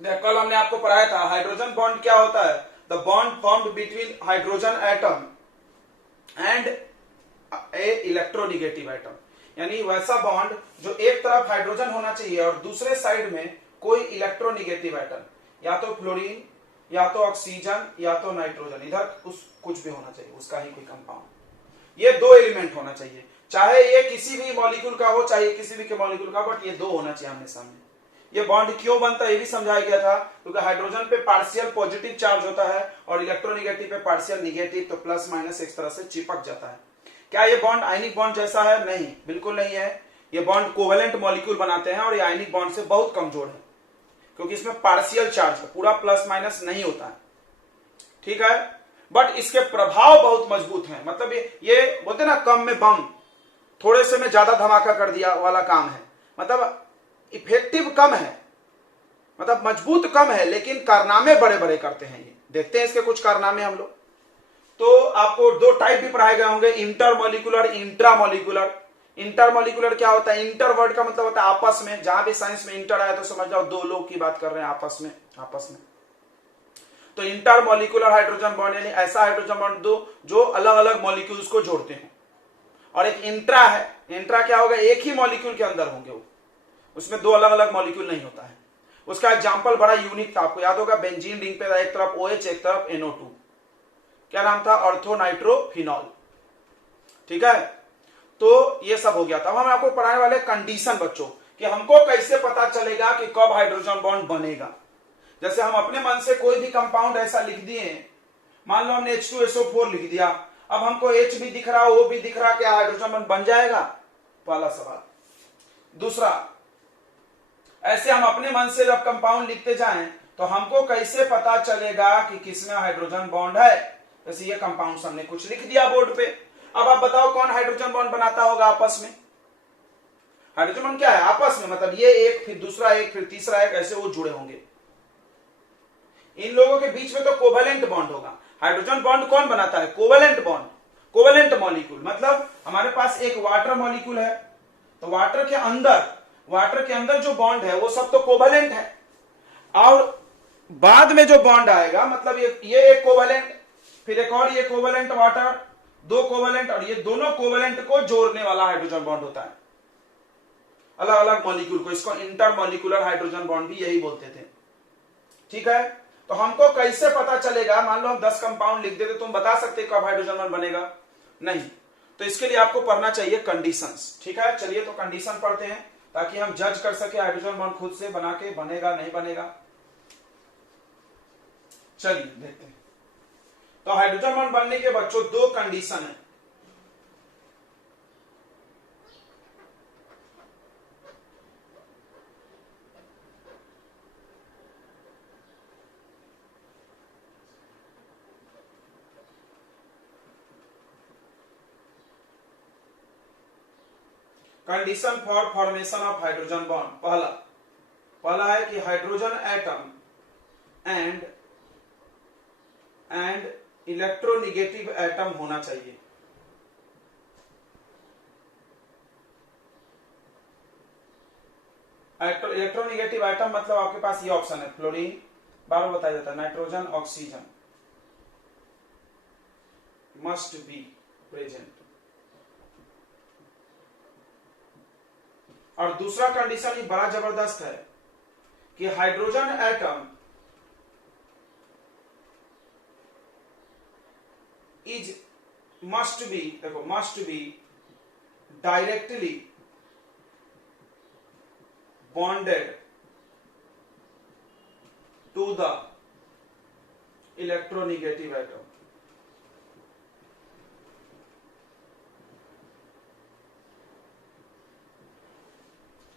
कल हमने आपको पढ़ाया था हाइड्रोजन बॉन्ड क्या होता है, the bond formed between hydrogen atom and A electronegative atom, यानी वैसा बॉन्ड जो एक तरफ हाइड्रोजन होना चाहिए और दूसरे साइड में कोई इलेक्ट्रोनिगेटिव एटम, या तो फ्लोरीन या तो ऑक्सीजन या तो नाइट्रोजन, इधर कुछ भी होना चाहिए, उसका ही कोई कंपाउंड। ये दो एलिमेंट होना चाहिए, चाहे ये किसी भी मॉलिक्यूल का हो चाहे किसी भी के मॉलिक्यूल का, बट ये दो होना चाहिए आमने सामने। ये बॉन्ड क्यों बनता है ये भी समझाया गया था, क्योंकि हाइड्रोजन पे पार्शियल पॉजिटिव चार्ज होता है और इलेक्ट्रोनिगेटिव पे पार्शियल निगेटिव, तो प्लस माइनस एक तरह से चिपक जाता है। क्या ये बॉन्ड आयनिक बॉन्ड जैसा है? नहीं, बिल्कुल नहीं है। ये बॉन्ड कोवेलेंट मॉलिक्यूल बनाते हैं और ये आयनिक बॉन्ड से बहुत कमजोर है, क्योंकि इसमें पार्शियल चार्ज है, पूरा प्लस माइनस नहीं होता है, ठीक है। बट इसके प्रभाव बहुत मजबूत हैं, मतलब ये बोलते ना कम में बम, थोड़े से में ज्यादा धमाका कर दिया वाला काम है, मतलब इफेक्टिव कम है, मतलब मजबूत कम है, लेकिन कारनामे बड़े बड़े करते हैं। ये देखते हैं इसके कुछ कारनामे हम लोग। तो आपको दो टाइप भी पढ़ाए गए होंगे, इंटरमॉलिक्यूलर, इंट्रामॉलिक्यूलर। इंटरमॉलिक्यूलर क्या होता है? इंटर वर्ड का मतलब होता है आपस में, जहां भी साइंस में इंटर आया तो समझ जाओ दो लोग की बात कर रहे हैं आपस में। तो इंटरमॉलिक्यूलर हाइड्रोजन बॉन्ड यानी ऐसा हाइड्रोजन बॉन्ड दो जो अलग अलग मॉलिक्यूल्स को जोड़ते हैं। और एक इंट्रा है, इंट्रा क्या होगा? एक ही मॉलिक्यूल के अंदर होंगे वो, उसमें दो अलग अलग मॉलिक्यूल नहीं होता है। उसका एग्जांपल बड़ा यूनिक था, आपको याद होगा, बेंजीन रिंग पे एक तरफ OH एक तरफ NO2, क्या नाम था? ऑर्थो नाइट्रोफिनॉल, ठीक है। तो ये सब हो गया था। अब हम आपको पढ़ाने वाले कंडीशन बच्चों कि हमको कैसे पता चलेगा कि कब हाइड्रोजन बॉन्ड बनेगा। जैसे हम अपने मन से कोई भी कंपाउंड ऐसा लिख दिए, मान लो हमने H2SO4 लिख दिया, अब हमको H भी दिख रहा O भी दिख रहा, क्या हाइड्रोजन बॉन्ड बन जाएगा? पहला सवाल। दूसरा, ऐसे हम अपने मन से जब कंपाउंड लिखते जाएं तो हमको कैसे पता चलेगा कि किसमें हाइड्रोजन बॉन्ड है? जैसे ये कंपाउंड हमने कुछ लिख दिया बोर्ड पे, अब आप बताओ कौन हाइड्रोजन बॉन्ड बनाता होगा आपस में? हाइड्रोजन बॉन्ड क्या है? आपस में, मतलब ये एक फिर दूसरा एक फिर तीसरा एक, ऐसे वो जुड़े होंगे। इन लोगों के बीच में तो कोवेलेंट बॉन्ड होगा। हाइड्रोजन बॉन्ड कौन बनाता है? Covalent bond, covalent molecule. मतलब हमारे पास एक वाटर मॉलिक्यूल है, तो वाटर के अंदर जो बॉन्ड है वो सब तो कोवेलेंट है, और बाद में जो बॉन्ड आएगा मतलब ये एक कोवेलेंट, फिर एक और ये कोवेलेंट वाटर, दो कोवेलेंट, और ये दोनों कोवेलेंट को जोड़ने वाला हाइड्रोजन बॉन्ड होता है, अलग अलग मॉलिक्यूल को। इसको इंटरमॉलिक्यूलर हाइड्रोजन बॉन्ड भी यही बोलते थे, ठीक है। तो हमको कैसे पता चलेगा? मान लो हम 10 कंपाउंड लिख देते, तुम बता सकते कब हाइड्रोजन बॉन्ड बनेगा? नहीं। तो इसके लिए आपको पढ़ना चाहिए कंडीशंस, ठीक है। चलिए तो कंडीशन पढ़ते हैं ताकि हम जज कर सके हाइड्रोजन बॉन्ड खुद से बना के बनेगा नहीं बनेगा। चलिए देखते हैं। तो हाइड्रोजन बॉन्ड बनने के बच्चों दो कंडीशन है। Condition for formation of hydrogen bond, पहला है कि hydrogen atom and electronegative atom होना चाहिए। इलेक्ट्रोनिगेटिव एटम मतलब आपके पास ये ऑप्शन है, फ्लोरीन, बार बताया जाता है, nitrogen, oxygen must be present. और दूसरा कंडीशन ही बड़ा जबरदस्त है कि hydrogen atom must be directly bonded to the electronegative atom.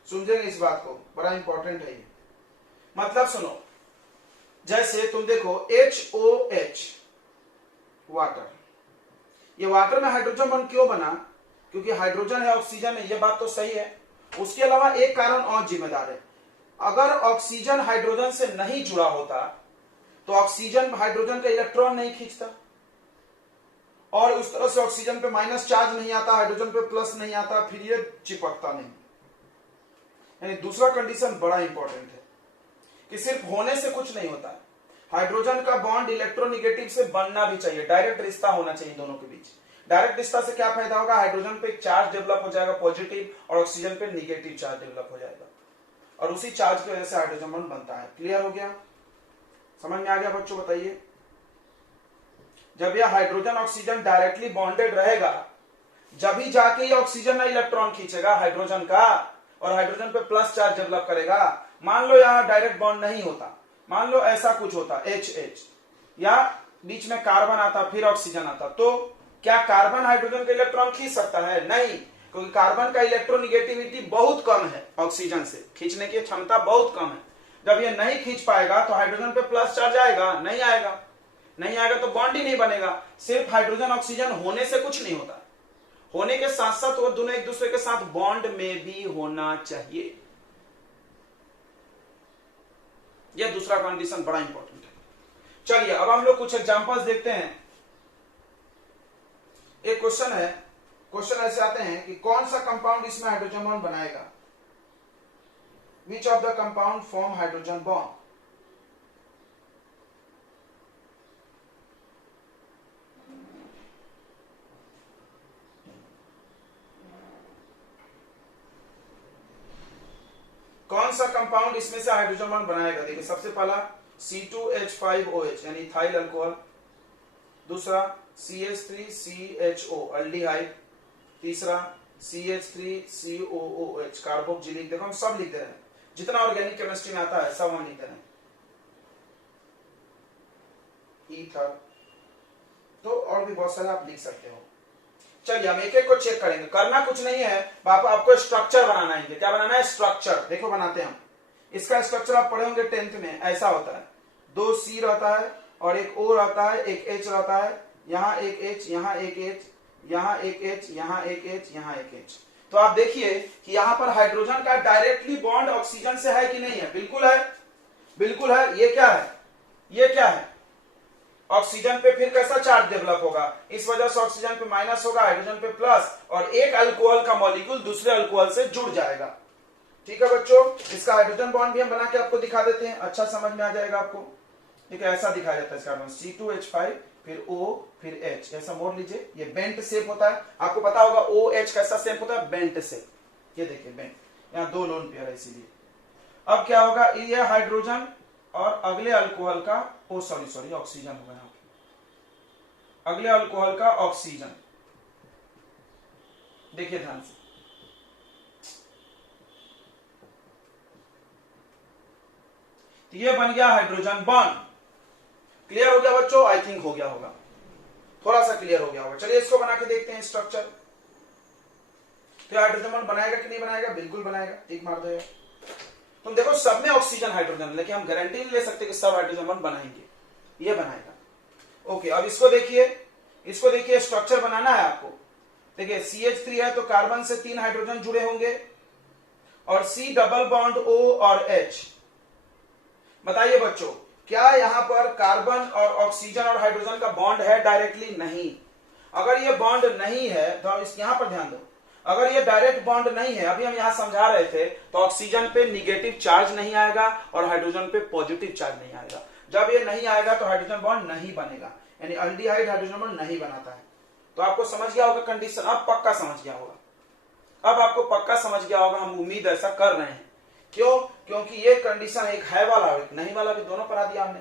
समझेंगे इस बात को, बड़ा इंपॉर्टेंट है ये। मतलब सुनो, जैसे तुम देखो HOH वाटर, ये वाटर में हाइड्रोजन बॉन्ड क्यों बना? क्योंकि हाइड्रोजन है ऑक्सीजन है, ये बात तो सही है। उसके अलावा एक कारण और जिम्मेदार है, अगर ऑक्सीजन हाइड्रोजन से नहीं जुड़ा होता तो ऑक्सीजन हाइड्रोजन का इलेक्ट्रॉन नहीं खींचता, और उस तरह से ऑक्सीजन पे माइनस चार्ज नहीं आता, हाइड्रोजन पे प्लस नहीं आता, फिर ये चिपकता नहीं। यानी दूसरा कंडीशन बड़ा इंपॉर्टेंट है। कि सिर्फ होने से कुछ नहीं होता है, हाइड्रोजन का बॉन्ड इलेक्ट्रोनिगेटिव से बनना भी चाहिए, डायरेक्ट रिश्ता होना चाहिए दोनों के बीच। डायरेक्ट रिश्ता से क्या फायदा होगा, हाइड्रोजन पे एक चार्ज डेवलप हो जाएगा पॉजिटिव, और ऑक्सीजन पे निगेटिव चार्ज डेवलप हो जाएगा, और उसी चार्ज की वजह से हाइड्रोजन बॉन्ड बनता है। क्लियर हो गया, समझ में आ गया बच्चों? बताइए, जब यह हाइड्रोजन ऑक्सीजन डायरेक्टली बॉन्डेड रहेगा, जब ही जाके ये ऑक्सीजन ना इलेक्ट्रॉन खींचेगा हाइड्रोजन का, और हाइड्रोजन पे प्लस चार्ज डेवलप करेगा। मान लो यहां डायरेक्ट बॉन्ड नहीं होता, मान लो ऐसा कुछ होता HH, या बीच में कार्बन आता फिर ऑक्सीजन आता, तो क्या कार्बन हाइड्रोजन का इलेक्ट्रॉन खींच सकता है? नहीं, क्योंकि कार्बन का इलेक्ट्रोनिगेटिविटी बहुत कम है, ऑक्सीजन से खींचने की क्षमता बहुत कम है। जब ये नहीं खींच पाएगा तो हाइड्रोजन पे प्लस चार्ज आएगा? नहीं आएगा, नहीं आएगा तो बॉन्ड ही नहीं बनेगा। सिर्फ हाइड्रोजन ऑक्सीजन होने से कुछ नहीं होता, होने के साथ साथ वो दोनों एक दूसरे के साथ बॉन्ड में भी होना चाहिए। यह दूसरा कंडीशन बड़ा इंपॉर्टेंट है। चलिए अब हम लोग कुछ एग्जांपल्स देखते हैं। एक क्वेश्चन है, क्वेश्चन ऐसे आते हैं कि कौन सा कंपाउंड इसमें हाइड्रोजन बॉन्ड बनाएगा? Which of the compound form hydrogen bond? कौन सा कंपाउंड इसमें से हाइड्रोजन बॉन्ड बनाएगा? देखिए सबसे पहला C2H5OH यानी इथाइल अल्कोहल, दूसरा CH3CHO अल्डिहाइड, तीसरा CH3COOH कार्बोक्जिलिक। देखो हम सब लिख दे रहे हैं, जितना ऑर्गेनिक केमिस्ट्री में आता है सब हम लिख दे रहे हैं। ईथर, तो और भी बहुत सारे आप लिख सकते हो। चलिए हम एक एक को चेक करेंगे, करना कुछ नहीं है, आपको स्ट्रक्चर बनाना है। क्या बनाना है? स्ट्रक्चर। देखो बनाते हैं हम। इसका स्ट्रक्चर आप पढ़े होंगे 10th में, ऐसा होता है, 2 C रहता है और एक O रहता है, एक H रहता है, यहाँ एक H, यहाँ एक H, यहाँ एक H, यहाँ एक H, यहाँ एक H। तो आप देखिए कि यहाँ पर हाइड्रोजन का डायरेक्टली बॉन्ड ऑक्सीजन से है कि नहीं है? बिल्कुल है, बिल्कुल है। ये क्या है? ये क्या है? ऑक्सीजन पे फिर कैसा चार्ज डेवलप होगा? इस वजह से ऑक्सीजन पे माइनस होगा, हाइड्रोजन पे प्लस, और एक अल्कोहल का मॉलिक्यूल दूसरे अल्कोहल से जुड़ जाएगा। ठीक है बच्चों, इसका हाइड्रोजन बॉन्ड भी हम बना के आपको दिखा देते हैं, अच्छा समझ में आ जाएगा आपको। ठीक है, ऐसा दिखाया जाता है इसका C2H5 फिर O फिर H, ऐसा मोड़ लीजिए। ये बेंट शेप होता है, आपको पता होगा OH कैसा शेप होता है? Bent shape. ये देखिए बेंट, यहाँ 2 लोन पेयर है इसीलिए। अब क्या होगा, ये हाइड्रोजन और अगले अल्कोहल का सॉरी ऑक्सीजन होगा यहाँ पे, अगले अल्कोहल का ऑक्सीजन। देखिए ध्यान से, तो ये बन गया हाइड्रोजन बॉन्ड। क्लियर हो गया बच्चों? आई थिंक हो गया होगा, थोड़ा सा क्लियर हो गया होगा। चलिए इसको बना के देखते हैं स्ट्रक्चर। तो हाइड्रोजन बॉन्ड बनाएगा कि नहीं बनाएगा? बिल्कुल बनाएगा, टिक मार दो। तुम देखो सब में ऑक्सीजन हाइड्रोजन, लेकिन हम गारंटी नहीं ले सकते कि सब हाइड्रोजन बॉन्ड बनाएंगे, ये बनाएगा। ओके, अब इसको देखिए, इसको देखिए, स्ट्रक्चर बनाना है आपको। देखिए CH3 है तो कार्बन से 3 हाइड्रोजन जुड़े होंगे, और C डबल बॉन्ड O और H। बताइए बच्चों, क्या यहां पर कार्बन और ऑक्सीजन और हाइड्रोजन का बॉन्ड है डायरेक्टली? नहीं। अगर ये बॉन्ड नहीं है तो इस यहां पर ध्यान दो, अगर ये डायरेक्ट बॉन्ड नहीं है, अभी हम यहां समझा रहे थे, तो ऑक्सीजन पे निगेटिव चार्ज नहीं आएगा और हाइड्रोजन पे पॉजिटिव चार्ज नहीं आएगा। जब ये नहीं आएगा तो हाइड्रोजन बॉन्ड नहीं बनेगा, यानी अल्डिहाइड हाइड्रोजन बॉन्ड नहीं बनाता है। तो आपको समझ गया होगा कंडीशन, अब पक्का समझ गया होगा, अब आपको पक्का समझ गया होगा। हम उम्मीद ऐसा कर रहे हैं। क्यों? क्योंकि ये कंडीशन एक है वाला और एक नहीं वाला भी दोनों करा दिया हमने।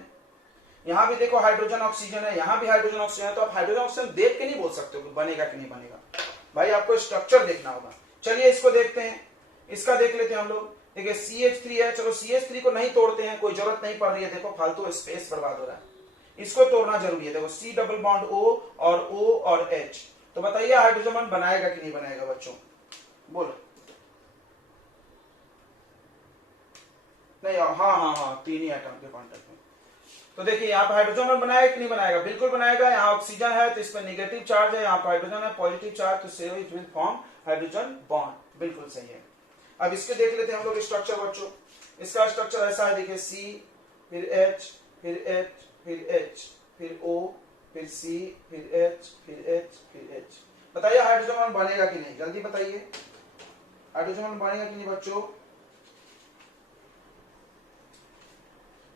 यहां भी देखो हाइड्रोजन ऑक्सीजन है, यहां भी हाइड्रोजन ऑक्सीजन है, तो आप हाइड्रोजन ऑक्सीजन देख के नहीं बोल सकते हो कि बनेगा कि नहीं बनेगा, भाई आपको स्ट्रक्चर देखना होगा। चलिए इसको देखते हैं, इसका देख लेते हैं हम लोग। देखिए CH3 है, चलो CH3 को नहीं तोड़ते हैं, कोई जरूरत नहीं पड़ रही है, देखो फालतू स्पेस बर्बाद हो रहा है, इसको तोड़ना जरूरी है। देखो C डबल बॉन्ड O और O और H। तो बताइए हाइड्रोजन बॉन्ड बनाएगा कि नहीं बनाएगा बच्चों? बोलो। नहीं, हाँ 3 ही एटम के कॉन्टेक्ट में। तो देखिए यहाँ पे हाइड्रोजन बॉन्ड बनाएगा कि नहीं बनाएगा? बिल्कुल बनाएगा। यहाँ ऑक्सीजन है तो इस पर निगेटिव चार्ज है, यहाँ पर हाइड्रोजन है पॉजिटिव चार्ज, तो it will form hydrogen bond. बिल्कुल सही है। अब इसके देख लेते हैं हम लोग स्ट्रक्चर बच्चों। इसका स्ट्रक्चर ऐसा है, देखिए C फिर H फिर H फिर H फिर O फिर C फिर H फिर H फिर H। बताइए हाइड्रोजन बॉन्ड बनेगा कि नहीं? जल्दी बताइए, हाइड्रोजन बॉन्ड बनेगा कि नहीं बच्चों?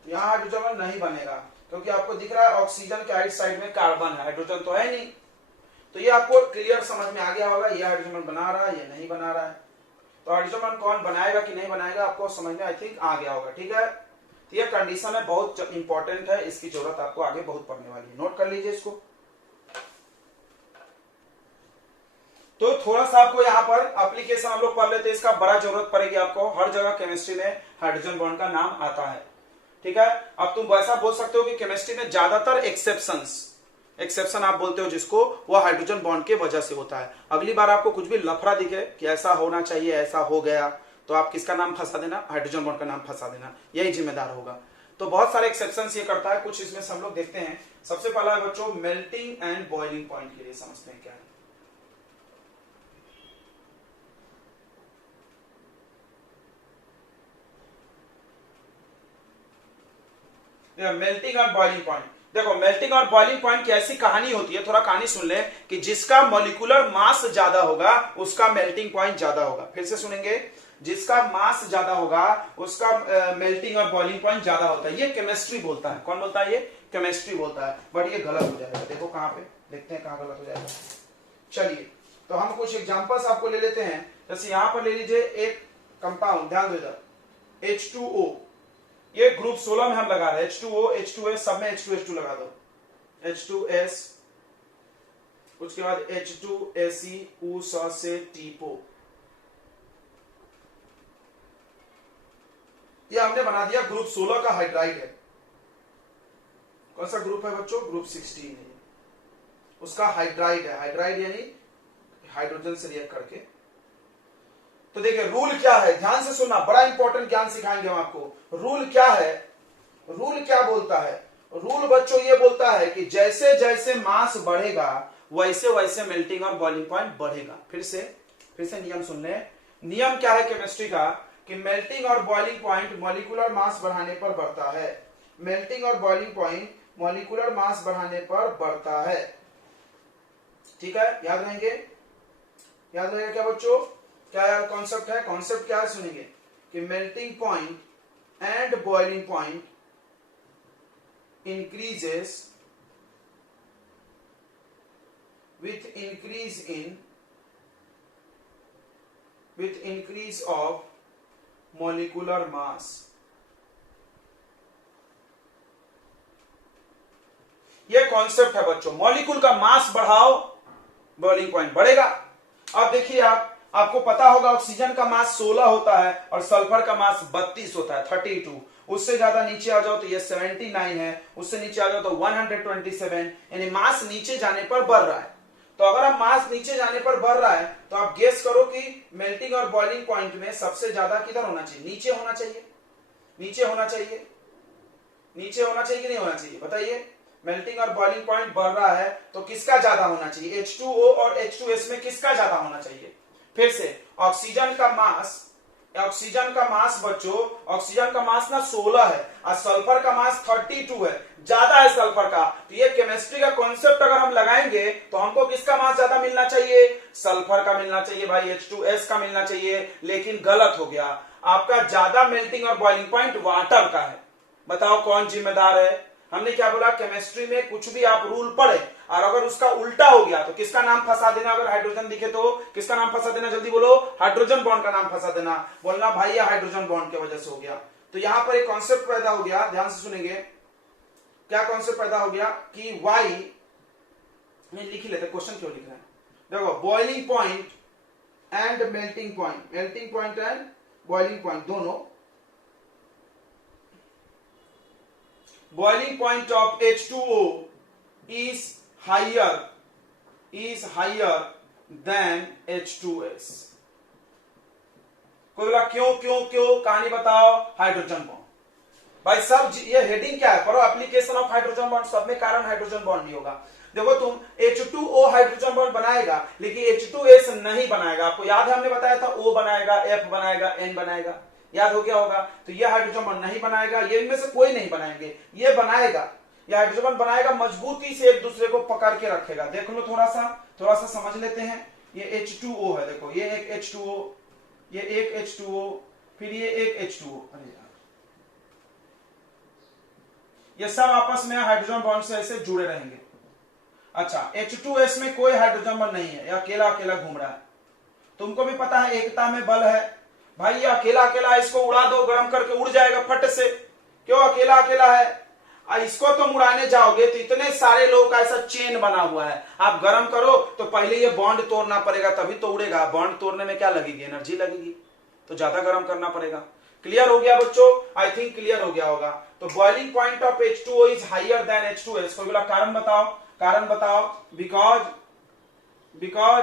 यहाँ हाइड्रोजन बॉन्ड नहीं बनेगा, क्योंकि आपको दिख रहा है ऑक्सीजन के राइट साइड में कार्बन है, हाइड्रोजन तो है नहीं। तो ये आपको क्लियर समझ में आ गया होगा, ये हाइड्रोजन बॉन्ड बना रहा है, ये नहीं बना रहा है। तो हाइड्रोजन बॉन्ड कौन बनाएगा कि नहीं बनाएगा आपको समझ में आई थिंक आ गया होगा। ठीक है, तो ये कंडीशन है, बहुत इंपॉर्टेंट है, इसकी जरूरत आपको आगे बहुत पड़ने वाली है, नोट कर लीजिए इसको। तो थोड़ा सा आपको यहाँ पर एप्लीकेशन हम लोग पढ़ लेते हैं, इसका बड़ा जरूरत पड़ेगी आपको, हर जगह केमिस्ट्री में हाइड्रोजन बॉन्ड का नाम आता है। ठीक है, अब तुम वैसा बोल सकते हो कि केमिस्ट्री में ज्यादातर एक्सेप्शन आप बोलते हो जिसको, वो हाइड्रोजन बॉन्ड के वजह से होता है। अगली बार आपको कुछ भी लफड़ा दिखे कि ऐसा होना चाहिए, ऐसा हो गया, तो आप किसका नाम फंसा देना, हाइड्रोजन बॉन्ड का नाम फंसा देना, यही जिम्मेदार होगा। तो बहुत सारे एक्सेप्शन ये करता है, कुछ इसमें हम लोग देखते हैं। सबसे पहला है बच्चों मेल्टिंग एंड बॉइलिंग पॉइंट के लिए समझते हैं क्या है। मेल्टिंग और बॉइलिंग पॉइंट, देखो मेल्टिंग और बॉइलिंग पॉइंट की ऐसी कहानी होती है, थोड़ा कहानी सुन ले, कि जिसका मॉलिक्यूलर मास ज्यादा होगा उसका मेल्टिंग पॉइंट ज्यादा होगा। फिर से सुनेंगे, जिसका मास ज्यादा होगा उसका मेल्टिंग और बॉइलिंग पॉइंट ज्यादा होता है। ये केमिस्ट्री बोलता है, कौन बोलता है, ये केमिस्ट्री बोलता है, बट ये गलत हो जाएगा। देखो कहां पे, देखते हैं कहां गलत हो जाएगा। चलिए, तो हम कुछ एग्जांपल्स आपको ले लेते हैं। जैसे यहां पर ले लीजिए एक कंपाउंड, ध्यान दो इधर, H2O, ये ग्रुप 16 में हम लगा रहे हैं, H2O H2S, सब में H2H2 लगा दो, H2S, उसके बाद H2Se, ऊ से टीपो, ये हमने बना दिया ग्रुप 16 का हाइड्राइड है। कौन सा ग्रुप है बच्चों, ग्रुप 16 है, उसका हाइड्राइड है, हाइड्राइड यानी हाइड्रोजन से रिएक्ट करके। तो देखिए रूल क्या है, ध्यान से सुनना, बड़ा इंपॉर्टेंट ज्ञान सिखाएंगे हम आपको। रूल क्या है, रूल क्या बोलता है, रूल बच्चों ये बोलता है कि जैसे जैसे मास बढ़ेगा वैसे वैसे मेल्टिंग और बॉइलिंग पॉइंट बढ़ेगा। फिर से नियम सुन ले। नियम क्या है केमिस्ट्री का, कि मेल्टिंग और बॉइलिंग पॉइंट मॉलिक्यूलर मास बढ़ाने पर बढ़ता है, मेल्टिंग और बॉइलिंग पॉइंट मॉलिक्यूलर मास बढ़ाने पर बढ़ता है। ठीक है, याद रहेंगे, याद रहेगा क्या बच्चों, क्या कॉन्सेप्ट है, कॉन्सेप्ट क्या है सुनेंगे, कि melting point and boiling point increases with increase of molecular mass। ये कॉन्सेप्ट है बच्चों, मॉलिक्यूल का मास बढ़ाओ बॉइलिंग पॉइंट बढ़ेगा। अब देखिए आपको पता होगा ऑक्सीजन का मास 16 होता है और सल्फर का मास 32 होता है, 32। उससे ज्यादा नीचे आ जाओ तो ये 79 है, उससे नीचे आ जाओ तो 127, यानी मास नीचे जाने पर बढ़ रहा है। तो अगर आप मास नीचे जाने पर बढ़ रहा है तो आप गेस करो कि मेल्टिंग और बॉइलिंग पॉइंट में सबसे ज्यादा किधर होना चाहिए, नीचे होना चाहिए, नीचे होना चाहिए, नीचे होना चाहिए कि नहीं होना चाहिए, बताइए। मेल्टिंग और बॉइलिंग पॉइंट बढ़ रहा है तो किसका ज्यादा होना चाहिए, H2O और H2S में किसका ज्यादा होना चाहिए। फिर से ऑक्सीजन का मास बच्चों, ऑक्सीजन का मास ना 16 है और सल्फर का मास 32 है, ज्यादा है सल्फर का। तो ये केमिस्ट्री का कॉन्सेप्ट अगर हम लगाएंगे तो हमको किसका मास ज्यादा मिलना चाहिए, सल्फर का मिलना चाहिए भाई, H2S का मिलना चाहिए। लेकिन गलत हो गया, आपका ज्यादा मेल्टिंग और बॉइलिंग पॉइंट वाटर का है। बताओ कौन जिम्मेदार है। हमने क्या बोला, केमिस्ट्री में कुछ भी आप रूल पढ़े और अगर उसका उल्टा हो गया तो किसका नाम फंसा देना, अगर हाइड्रोजन दिखे तो किसका नाम फंसा देना, जल्दी बोलो, हाइड्रोजन बॉन्ड का नाम फंसा देना, बोलना भाई ये हाइड्रोजन बॉन्ड की वजह से हो गया। तो यहां पर एक कॉन्सेप्ट पैदा हो गया, ध्यान से सुनेंगे, क्या कॉन्सेप्ट पैदा हो गया कि वाई, लिख ही लेते, क्वेश्चन क्यों लिख रहे हैं। देखो boiling point and melting point, melting point and boiling point दोनों, boiling point of H2O is higher than H2S। कोई बोला क्यों क्यों क्यों, कहानी बताओ। हाइड्रोजन बॉन्ड भाई, सब ये हेडिंग क्या है, पढ़ो एप्लीकेशन ऑफ हाइड्रोजन बॉन्ड, सब में कारण हाइड्रोजन बॉन्ड नहीं होगा। देखो तुम H2O हाइड्रोजन बॉन्ड बनाएगा लेकिन H2S नहीं बनाएगा। आपको याद है हमने बताया था, O बनाएगा, F बनाएगा, N बनाएगा, याद हो गया होगा। तो ये हाइड्रोजन बॉन्ड नहीं बनाएगा, ये इनमें से कोई नहीं बनाएंगे, ये बनाएगा, ये हाइड्रोजन बॉन्ड बनाएगा, मजबूती से एक दूसरे को पकड़ के रखेगा। देख लो थोड़ा सा समझ लेते हैं। ये H2O है, देखो ये एक H2O, ये एक H2O, फिर ये एक H2O, अरे यार ये सब आपस में हाइड्रोजन बॉन्ड से ऐसे जुड़े रहेंगे। अच्छा, H2S में कोई हाइड्रोजन बॉन्ड नहीं है, ये अकेला अकेला घूम रहा है। तुमको भी पता है एकता में बल है भाई, ये अकेला अकेला, इसको उड़ा दो गर्म करके उड़ जाएगा फट से, क्यों अकेला अकेला है। इसको तुम उड़ाने जाओगे तो इतने सारे लोगों का ऐसा चेन बना हुआ है, आप गर्म करो तो पहले ये बॉन्ड तोड़ना पड़ेगा तभी तो उड़ेगा। बॉन्ड तोड़ने में क्या लगेगी, एनर्जी लगेगी, तो ज्यादा गर्म करना पड़ेगा। क्लियर हो गया बच्चों? आई थिंक क्लियर हो गया होगा। तो boiling point of H2O is higher than H2S। कोई बोला कारण बताओ, कारण बताओ। Because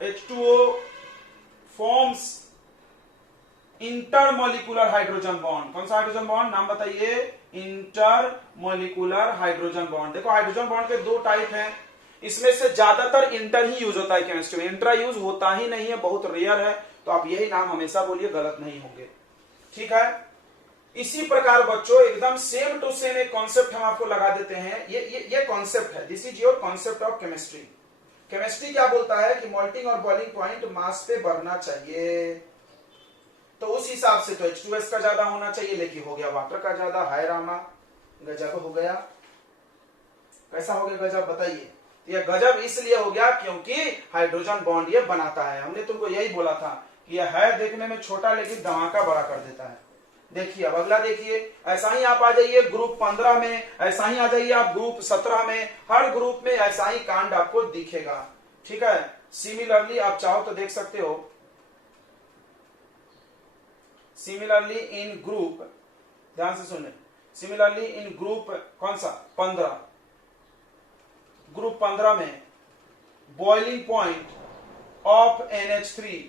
H2O forms intermolecular hydrogen bond. कौन सा हाइड्रोजन बॉन्ड, नाम बताइए? Intermolecular hydrogen bond. देखो हाइड्रोजन बॉन्ड के दो टाइप हैं, इसमें से ज्यादातर इंटर ही यूज होता है केमिस्ट्री में, इंट्रा यूज होता ही नहीं है, बहुत रेयर है। तो आप यही नाम हमेशा बोलिए, गलत नहीं होंगे, ठीक है। इसी प्रकार बच्चों एकदम सेम टू सेम एक कॉन्सेप्ट हम आपको लगा देते हैं। ये कॉन्सेप्ट है, this is your concept of chemistry. Chemistry क्या बोलता है कि मोल्टिंग और बॉइलिंग पॉइंट मास पे बढ़ना चाहिए, तो उस हिसाब से तो H2S का ज्यादा होना चाहिए, लेकिन हो गया वाटर का ज्यादा। हाय रामा, गजब हो गया। कैसा हो गया गजब, बताइए? ये गजब इसलिए हो गया क्योंकि हाइड्रोजन बॉन्ड ये बनाता है। हमने तुमको यही बोला था कि यह है देखने में छोटा लेकिन धमाका बड़ा कर देता है। देखिए अब अगला देखिए, ऐसा ही आप आ जाइए ग्रुप 15 में, ऐसा ही आ जाइए आप ग्रुप 17 में, हर ग्रुप में ऐसा ही कांड आपको दिखेगा, ठीक है। सिमिलरली आप चाहो तो देख सकते हो, सिमिलरली इन ग्रुप, ध्यान से सुने, सिमिलरली इन ग्रुप कौन सा 15, ग्रुप 15 में बॉइलिंग पॉइंट ऑफ NH3,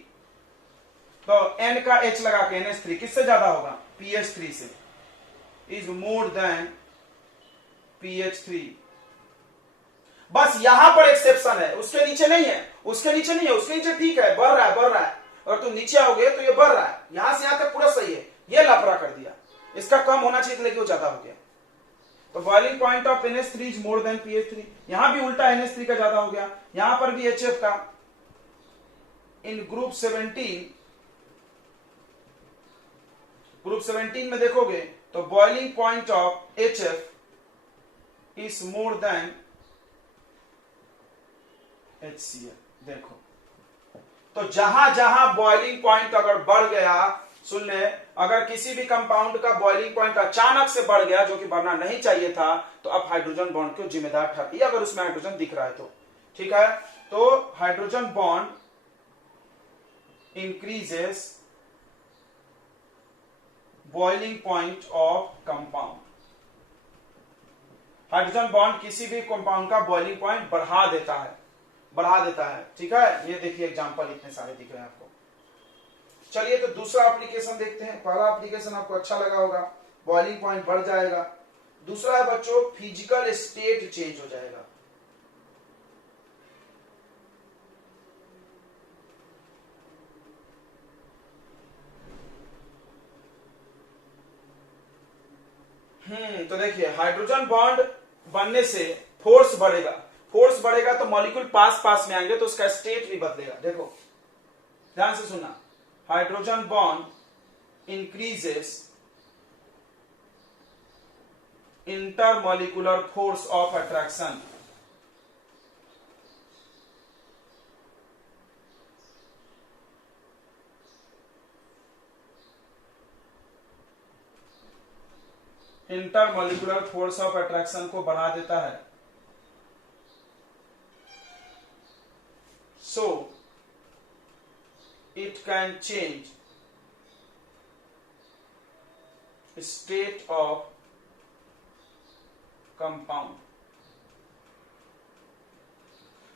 तो N का H लगा के NH3 किससे ज्यादा होगा? PH3 से, इज मोर देन PH3। बस यहां पर एक्सेप्शन है, उसके नीचे नहीं है, उसके नीचे नहीं है, उसके नीचे ठीक है, बढ़ रहा है बढ़ रहा है, और तुम नीचे आओगे तो ये बढ़ रहा है, यहां से यहां तक पूरा सही है, ये लापरा कर दिया, इसका कम होना चाहिए लेकिन वो ज्यादा हो गया। तो boiling point of NH3 is more than PH3, यहां भी उल्टा NH3 का ज्यादा हो गया, यहां पर भी HF का। इन ग्रुप 17 में देखोगे तो boiling point of HF is more than HCl। देखो तो जहां जहां बॉइलिंग पॉइंट अगर बढ़ गया, सुन ले, अगर किसी भी कंपाउंड का बॉइलिंग पॉइंट अचानक से बढ़ गया जो कि बढ़ना नहीं चाहिए था, तो अब हाइड्रोजन बॉन्ड को जिम्मेदार ठहरती है, अगर उसमें हाइड्रोजन दिख रहा है तो, ठीक है। तो hydrogen bond increases boiling point of compound. Hydrogen bond किसी भी कंपाउंड का बॉइलिंग पॉइंट बढ़ा देता है, बढ़ा देता है, ठीक है। ये देखिए एग्जांपल इतने सारे दिख रहे हैं आपको। चलिए तो दूसरा एप्लीकेशन देखते हैं। पहला एप्लीकेशन आपको अच्छा लगा होगा, बॉइलिंग पॉइंट बढ़ जाएगा। दूसरा है बच्चों फिजिकल स्टेट चेंज हो जाएगा। तो देखिए हाइड्रोजन बॉन्ड बनने से फोर्स बढ़ेगा, फोर्स बढ़ेगा तो मॉलिक्यूल पास पास में आएंगे तो उसका स्टेट भी बदलेगा। देखो ध्यान से सुनना, hydrogen bond increases intermolecular force of attraction. Intermolecular force of attraction को बढ़ा देता है। So it can change state of compound।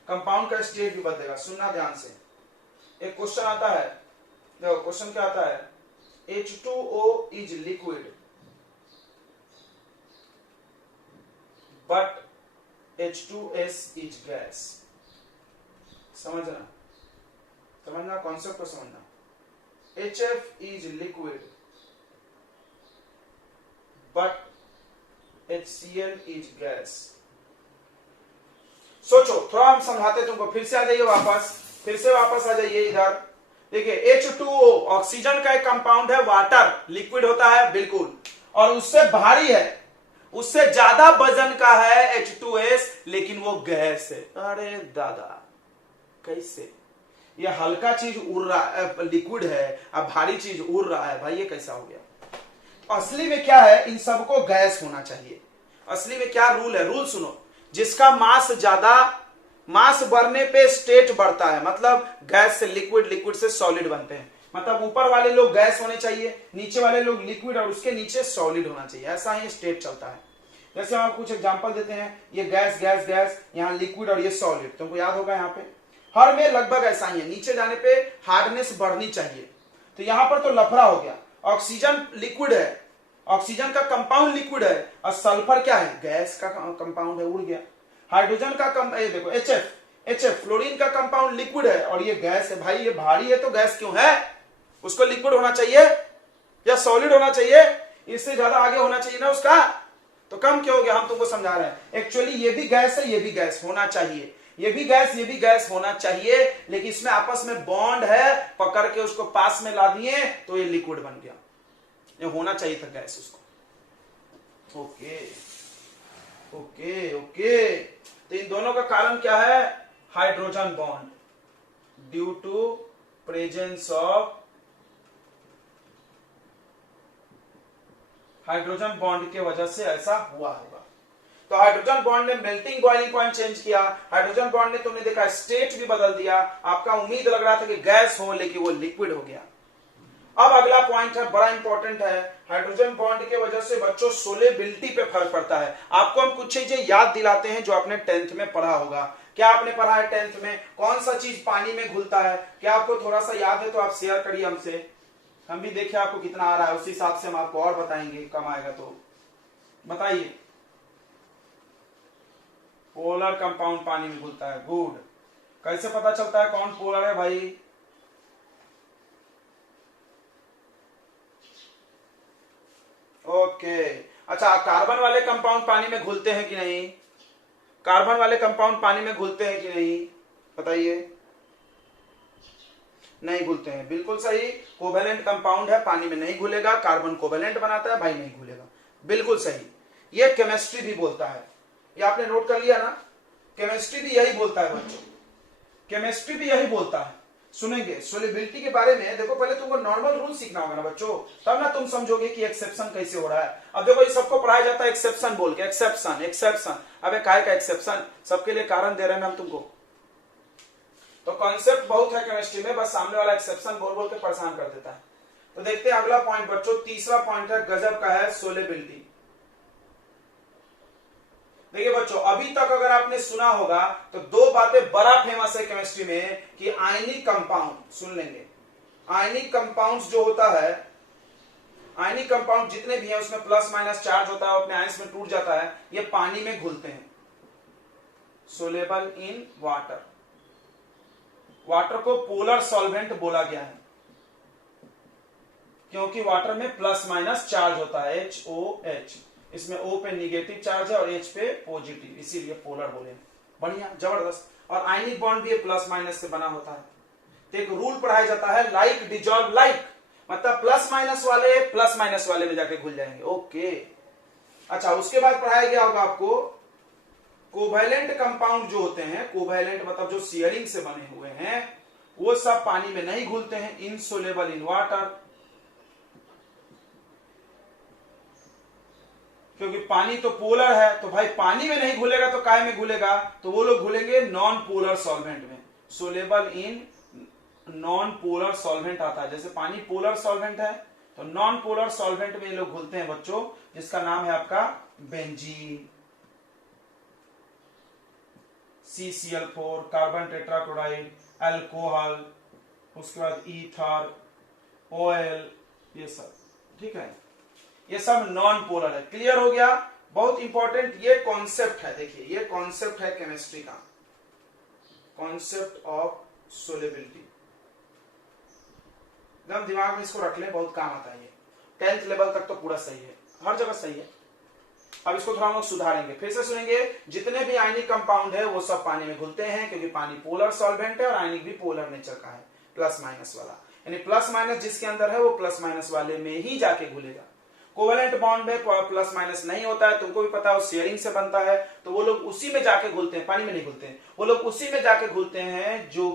Compound का स्टेट भी बदलेगा। सुनना ध्यान से, एक क्वेश्चन आता है, देखो क्वेश्चन क्या आता है, H2O is liquid but H2S is gas। समझना, समझना कॉन्सेप्ट को समझना। HF is liquid but HCl is gas। सोचो थोड़ा, हम समझाते तुमको, फिर से आ जाइए वापस, फिर से वापस आ जाइए इधर। देखिए H2O ऑक्सीजन का एक कंपाउंड है, वाटर लिक्विड होता है बिल्कुल, और उससे भारी है, उससे ज्यादा वजन का है H2S, लेकिन वो गैस है। अरे दादा कैसे, ये हल्का चीज उड़ रहा है, लिक्विड है, अब भारी चीज उड़ रहा है, भाई ये कैसा हो गया। असली में क्या है, इन सबको गैस होना चाहिए। असली में क्या रूल है, रूल सुनो, जिसका मास ज्यादा, मास बढ़ने पे स्टेट बढ़ता है, मतलब गैस से लिक्विड, लिक्विड से सॉलिड बनते हैं। मतलब ऊपर वाले लोग गैस होने चाहिए, नीचे वाले लोग लिक्विड, और उसके नीचे सॉलिड होना चाहिए, ऐसा ही स्टेट चलता है। जैसे हम कुछ एग्जांपल देते हैं, ये गैस गैस गैस, यहाँ लिक्विड और ये सॉलिड, तुमको याद होगा यहाँ पे हर में लगभग ऐसा ही है, नीचे जाने पे हार्डनेस बढ़नी चाहिए। तो यहां पर तो लफड़ा हो गया, ऑक्सीजन लिक्विड है, ऑक्सीजन का कंपाउंड लिक्विड है, और सल्फर क्या है, गैस का कंपाउंड है, उड़ गया। हाइड्रोजन का देखो एचएफ फ्लोरीन का कंपाउंड लिक्विड है और ये गैस है। भाई ये भारी है तो गैस क्यों है, उसको लिक्विड होना चाहिए या सॉलिड होना चाहिए, इससे ज्यादा आगे होना चाहिए ना उसका, तो कम क्यों हो गया। हम तुमको समझा रहे हैं, एक्चुअली ये भी गैस है, ये भी गैस होना चाहिए, ये भी गैस, ये भी गैस होना चाहिए, लेकिन इसमें आपस में बॉन्ड है, पकड़ के उसको पास में ला दिए तो ये लिक्विड बन गया, ये होना चाहिए था गैस उसको। ओके ओके ओके, तो इन दोनों का कारण क्या है, hydrogen bond, due to presence of hydrogen bond के वजह से ऐसा हुआ होगा। तो हाइड्रोजन बॉन्ड ने मेल्टिंग बॉइलिंग पॉइंट चेंज किया, हाइड्रोजन बॉन्ड ने तुमने देखा स्टेट भी बदल दिया। आपका उम्मीद लग रहा था कि गैस हो, लेकिन वो लिक्विड हो गया। अब अगला पॉइंट है, बड़ा इंपॉर्टेंट है, हाइड्रोजन बॉन्ड के वजह से बच्चों सोलेबिलिटी पे फर्क पड़ता है। आपको हम कुछ चीजें याद दिलाते हैं जो आपने 10th में पढ़ा होगा। क्या आपने पढ़ा है 10th में, कौन सा चीज पानी में घुलता है, क्या आपको थोड़ा सा याद है तो आप शेयर करिए हमसे, हम भी देखें आपको कितना आ रहा है, उसी हिसाब से हम आपको और बताएंगे, कम आएगा तो बताइए। पोलर कंपाउंड पानी में घुलता है, गुड। कैसे पता चलता है कौन पोलर है भाई, ओके अच्छा, कार्बन वाले कंपाउंड पानी में घुलते हैं कि नहीं, कार्बन वाले कंपाउंड पानी में घुलते हैं कि नहीं, बताइए। नहीं घुलते हैं, बिल्कुल सही। कोवेलेंट कंपाउंड है, पानी में नहीं घुलेगा, कार्बन कोवेलेंट बनाता है, भाई नहीं घुलेगा, बिल्कुल सही। ये केमिस्ट्री भी बोलता है, ये आपने नोट कर लिया ना, केमिस्ट्री भी यही बोलता है बच्चों, केमिस्ट्री भी यही बोलता है। सुनेंगे सोलिबिलिटी के बारे में, देखो पहले तुमको नॉर्मल रूल सीखना होगा ना बच्चों, तब ना तुम समझोगे कि एक्सेप्शन कैसे हो रहा है। अब देखो ये सबको पढ़ाया जाता है एक्सेप्शन बोल के, एक्सेप्शन एक्सेप्शन, अब काहे का एक्सेप्शन, सबके लिए कारण दे रहे हैं हम तुमको। तो कॉन्सेप्ट बहुत है केमिस्ट्री में, बस सामने वाला एक्सेप्शन बोल बोल के परेशान कर देता है। तो देखते हैं अगला पॉइंट बच्चों, तीसरा पॉइंट है गजब का है, सोलेबिलिटी। देखिए बच्चों, अभी तक अगर आपने सुना होगा तो दो बातें बड़ा फेमस है केमिस्ट्री में, कि आयनिक कंपाउंड, सुन लेंगे, आयनिक कंपाउंड्स जो होता है, आयनिक कंपाउंड जितने भी हैं उसमें प्लस माइनस चार्ज होता है, अपने आयंस में टूट जाता है, ये पानी में घुलते हैं, सोलेबल इन वाटर। वाटर को पोलर सॉल्वेंट बोला गया है क्योंकि वाटर में प्लस माइनस चार्ज होता है, HOH, इसमें O पे निगेटिव चार्ज है और H पे पॉजिटिव, इसीलिए पोलर बोले। बढ़िया, जबरदस्त। और आयनिक बॉन्ड भी प्लस माइनस से बना होता है। तो एक रूल पढ़ाया जाता है, लाइक डिजॉल्व लाइक, मतलब प्लस माइनस वाले में जाके घुल जाएंगे। ओके अच्छा, उसके बाद पढ़ाया गया होगा आपको कोवैलेंट कंपाउंड जो होते हैं, कोवैलेंट मतलब जो शेयरिंग से बने हुए हैं, वो सब पानी में नहीं घुलते हैं, इनसोलेबल इन वाटर, क्योंकि पानी तो पोलर है, तो भाई पानी में नहीं घुलेगा तो काय में घुलेगा, तो वो लोग घुलेंगे नॉन पोलर सॉल्वेंट में, soluble in non polar solvent आता है। जैसे पानी पोलर सॉल्वेंट है तो नॉन पोलर सॉल्वेंट में ये लोग घुलते हैं बच्चों, जिसका नाम है आपका benzene, CCl4, carbon tetrachloride, alcohol, उसके बाद ईथर, ऑयल, ये सब, ठीक है, ये सब नॉन पोलर है। क्लियर हो गया, बहुत इंपॉर्टेंट ये कॉन्सेप्ट है। देखिए ये कॉन्सेप्ट है केमिस्ट्री का, कॉन्सेप्ट ऑफ सोलेबिलिटी, एकदम दिमाग में इसको रख ले, बहुत काम आता है ये। 10th लेवल तक तो पूरा सही है, हर जगह सही है। अब इसको थोड़ा हम लोग सुधारेंगे, फिर से सुनेंगे। जितने भी आयनिक कंपाउंड है वो सब पानी में घुलते हैं, क्योंकि पानी पोलर सॉल्वेंट है और आयनिक भी पोलर नेचर का है, प्लस माइनस वाला, यानी प्लस माइनस जिसके अंदर है वो प्लस माइनस वाले में ही जाके घुलेगा। कोवेलेंट बॉन्ड में प्लस माइनस नहीं होता है, तुमको भी पता है, वो शेयरिंग से बनता है, तो वो लोग उसी में जाके घुलते हैं, पानी में नहीं घुलते हैं, वो लोग उसी में जाके घुलते हैं जो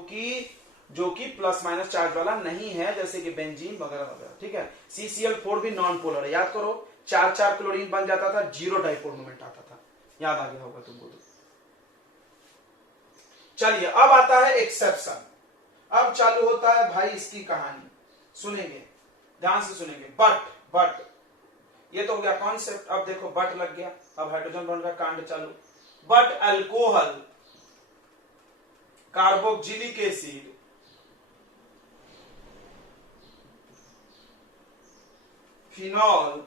कि प्लस माइनस चार्ज वाला नहीं है, जैसे कि बेंजीन वगैरह वगैरह, ठीक है। CCl4 भी नॉन पोलर है, याद करो, 4 क्लोरीन बन जाता था, 0 डाइपोल मोमेंट आता था, याद आ गया होगा तुमको तो। चलिए अब आता है एक्सेप्शन, अब चालू होता है भाई इसकी कहानी, सुनेंगे ध्यान से सुनेंगे। बट ये तो हो गया कॉन्सेप्ट, अब देखो बट लग गया, अब हाइड्रोजन बॉन्ड का कांड चालू। But alcohol, carboxylic acid, phenol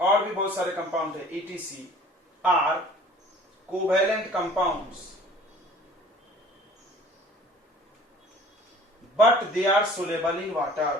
और भी बहुत सारे कंपाउंड है, ETC are covalent compounds, but they are soluble in water.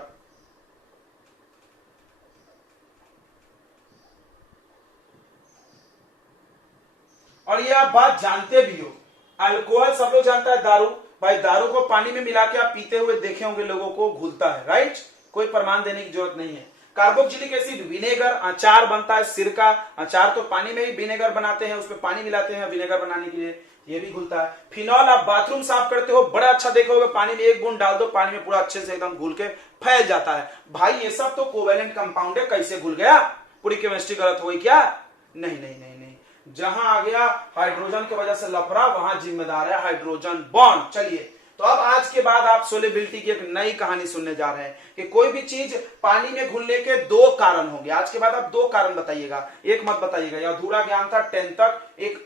और ये आप बात जानते भी हो, अल्कोहल सब लोग जानता है, दारू, भाई दारू को पानी में मिला के आप पीते हुए देखे होंगे लोगों को, घुलता है, राइट, कोई प्रमाण देने की जरूरत नहीं है। कार्बोक्जिलिक एसिड विनेगर, अचार बनता है, सिरका, अचार तो पानी में ही विनेगर बनाते हैं, उसमें पानी मिलाते हैं विनेगर बनाने के लिए, ये भी घुलता है। फिनॉल, आप बाथरूम साफ करते हो, बड़ा अच्छा देखोगे, पानी में एक बूंद डाल दो, पानी में पूरा अच्छे से एकदम घुल के फैल जाता है। भाई ये सब तो कोवेलेंट कंपाउंड है, कैसे घुल गया? पूरी केमिस्ट्री गलत हो गई क्या? नहीं नहीं नहीं नहीं, जहां आ गया हाइड्रोजन की वजह से लफड़ा, वहां जिम्मेदार है हाइड्रोजन बॉन्ड। चलिए, तो अब आज के बाद आप सोलेबिलिटी की एक नई कहानी सुनने जा रहे हैं कि कोई भी चीज पानी में घुलने के 2 कारण होंगे। आज के बाद आप 2 कारण बताइएगा, एक मत बताइएगा। यह अधूरा ज्ञान था 10 तक, एक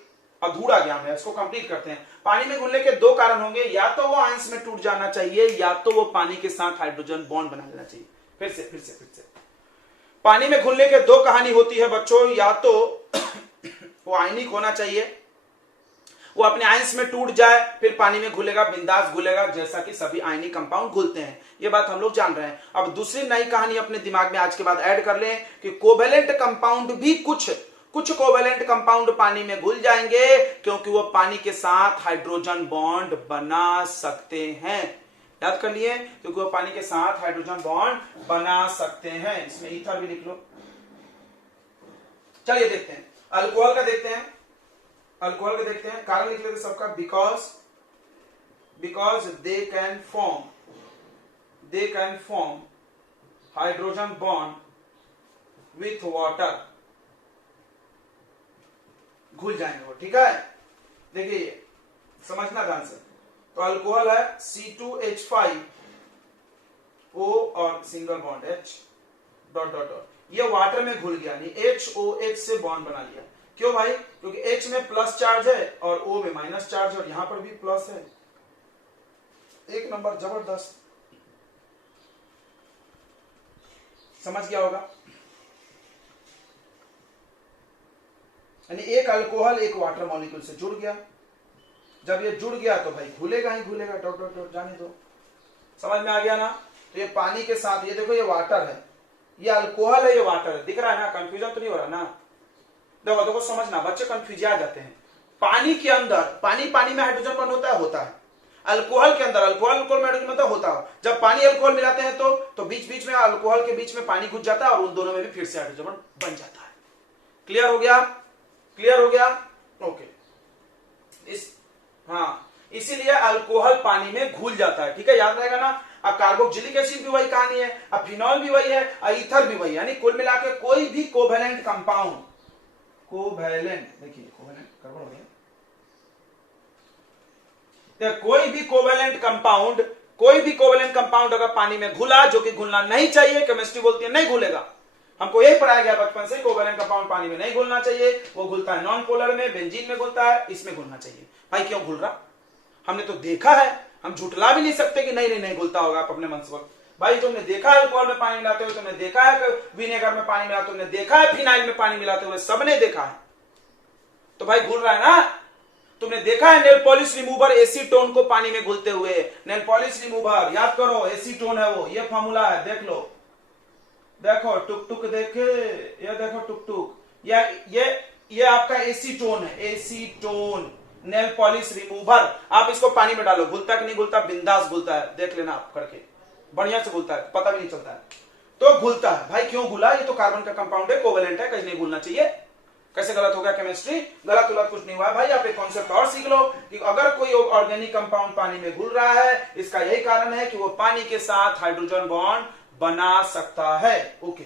अधूरा ज्ञान है, इसको कंप्लीट करते हैं। पानी में घुलने के 2 कारण होंगे, या तो वो आयंस में टूट जाना चाहिए, या तो वो पानी के साथ हाइड्रोजन बॉन्ड बना लेना चाहिए। फिर से पानी में घुलने के 2 कहानी होती है बच्चों, या तो वो आयनिक होना चाहिए, वो अपने आयंस में टूट जाए, फिर पानी में घुलेगा, बिंदास घुलेगा, जैसा कि सभी आयनिक कंपाउंड घुलते हैं। ये बात हम लोग जान रहे हैं। अब दूसरी नई कहानी अपने दिमाग में आज के बाद ऐड कर लें कि कोवेलेंट कंपाउंड भी कुछ कोवेलेंट कंपाउंड पानी में घुल जाएंगे, क्योंकि वो पानी के साथ हाइड्रोजन बॉन्ड बना सकते हैं। याद कर लिए, क्योंकि वो पानी के साथ हाइड्रोजन बॉन्ड बना सकते हैं। इसमें ईथर भी लिख लो। चलिए देखते हैं, अल्कोहल का देखते हैं, कारण लिख लेते सबका। Because they can form hydrogen bond with water, घुल जाएंगे वो, ठीक है। देखिए समझना ध्यान से, तो अल्कोहल है C2H5O और single bond H dot dot dot, ये वाटर में घुल गया, नहीं HOH से बॉन्ड बना लिया। क्यों भाई? क्योंकि H में प्लस चार्ज है और O में माइनस चार्ज है, और यहां पर भी प्लस है। एक नंबर, जबरदस्त, समझ गया होगा। यानी एक अल्कोहल एक वाटर मॉलिक्यूल से जुड़ गया, जब ये जुड़ गया तो भाई घुलेगा ही घुलेगा, डॉट डॉट डॉट, जाने दो। समझ में आ गया ना? तो ये पानी के साथ, ये देखो ये वाटर है, ये अल्कोहल है, ये वाटर है, दिख रहा है ना? कंफ्यूजन तो नहीं हो रहा ना? देखो देखो, समझना, बच्चे कंफ्यूज आ जाते हैं। पानी के अंदर, पानी में हाइड्रोजन बॉन्ड होता है। अल्कोहल के अंदर, अल्कोहल में हाइड्रोजन होता है। जब पानी अल्कोहल मिलाते हैं तो बीच में अल्कोहल के बीच में पानी घुस जाता है, और उन दोनों में भी फिर से हाइड्रोजन बॉन्ड बन जाता है। क्लियर हो गया? ओके। इसीलिए अल्कोहल पानी में घुल जाता है, ठीक है, याद रहेगा ना? अब कार्बोक्जिलिक एसिड भी वही कहानी है, अब फिनॉल भी वही है, और ईथर भी वही है। यानी कुल मिला के कोई भी कोवेलेंट कंपाउंड, देखिए कोवेलेंट गड़बड़ हो गया, कोई भी कोवेलेंट कंपाउंड अगर पानी में घुला, जो कि घुलना नहीं चाहिए, केमिस्ट्री बोलती है नहीं घुलेगा, हमको यही पढ़ाया गया बचपन से, कोवेलेंट कंपाउंड पानी में नहीं घुलना चाहिए, वो घुलता है नॉन पोलर में, बेंजीन में घुलता है, इसमें घुलना चाहिए। भाई क्यों घुल रहा? हमने तो देखा है, हम झुटला भी नहीं सकते कि नहीं घुलता होगा। आप अपने मन से भाई, तुमने देखा है अल्कोहल में पानी मिलाते हुए, तुमने देखा है विनेगर में पानी मिलाते, तुमने देखा है फिनाइल में पानी मिलाते हुए, सबने देखा है, तो भाई घुल रहा है ना? तुमने देखा है नेल पॉलिश रिमूवर एसीटोन को पानी में घुलते हुए, नेल पॉलिश रिमूवर, याद करो एसीटोन है वो, ये फॉर्मूला है, देख लो, देखो टुक देखे, ये देखो टुक, ये आपका एसीटोन है, एसीटोन नेल पॉलिश रिमूवर। आप इसको पानी में डालो, घुलता कि नहीं घुलता? बिंदास घुलता है, देख लेना आप करके, बढ़िया से घुलता है, पता भी नहीं चलता है। तो घुलता है। भाई क्यों घुला? ये तो कार्बन का कंपाउंड है, कोवेलेंट है, कहीं नहीं घुलना चाहिए। कैसे गलत हो गया केमिस्ट्री? गलत गलत कुछ नहीं हुआ भाई। आप एक कॉन्सेप्ट और सीख लो कि अगर कोई ऑर्गेनिक कंपाउंड पानी में घुल रहा है, इसका यही कारण है कि वो पानी के साथ हाइड्रोजन बॉन्ड बना सकता है। ओके,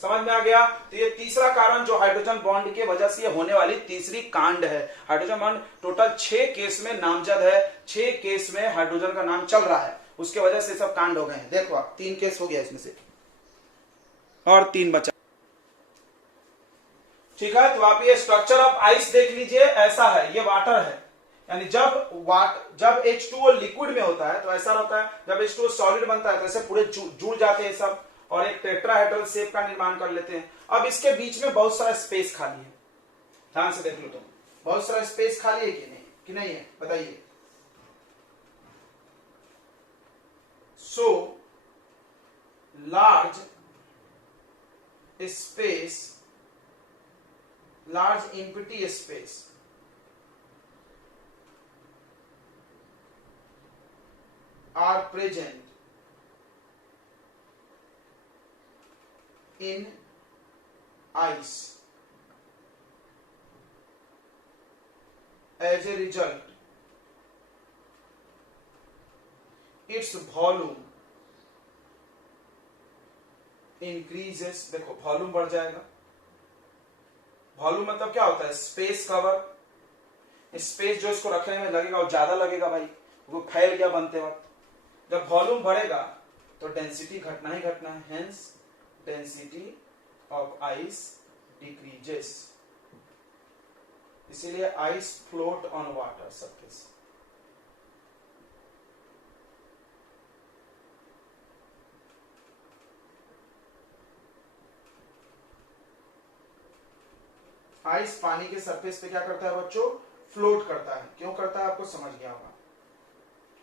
समझ में आ गया? तो ये तीसरा कारण जो हाइड्रोजन बॉन्ड की वजह से होने वाली तीसरी कांड है। हाइड्रोजन बॉन्ड टोटल 6 केस में नामजद है, 6 केस में हाइड्रोजन का नाम चल रहा है, उसके वजह से सब कांड हो गए हैं। देखो आप 3 केस हो गया इसमें से, और 3 बचा। ठीक है, तो आप ये स्ट्रक्चर ऑफ आइस देख लीजिए, ऐसा है, ये वाटर है, यानी जब H2O लिक्विड में होता है तो ऐसा रहता है, जब H2O सॉलिड बनता है तो ऐसे पूरे जुड़ जाते हैं सब, और एक टेट्राहेड्रल शेप का निर्माण कर लेते हैं। अब इसके बीच में बहुत सारा स्पेस खाली है, ध्यान से देख लो तुम, बहुत सारा स्पेस खाली है कि नहीं है? बताइए। सो large empty space are present in ice. As a result, its volume increases. देखो वॉल्यूम बढ़ जाएगा। वॉल्यूम मतलब क्या होता है? Space cover. स्पेस जो इसको रखने में लगेगा वो ज्यादा लगेगा भाई, वो फैल गया बनते वक्त। जब वॉल्यूम बढ़ेगा तो डेंसिटी घटना ही घटना है, hence density of ice decreases. इसीलिए ice float on water surface. Ice पानी के सरफेस पे क्या करता है बच्चों? फ्लोट करता है। क्यों करता है आपको समझ गया होगा।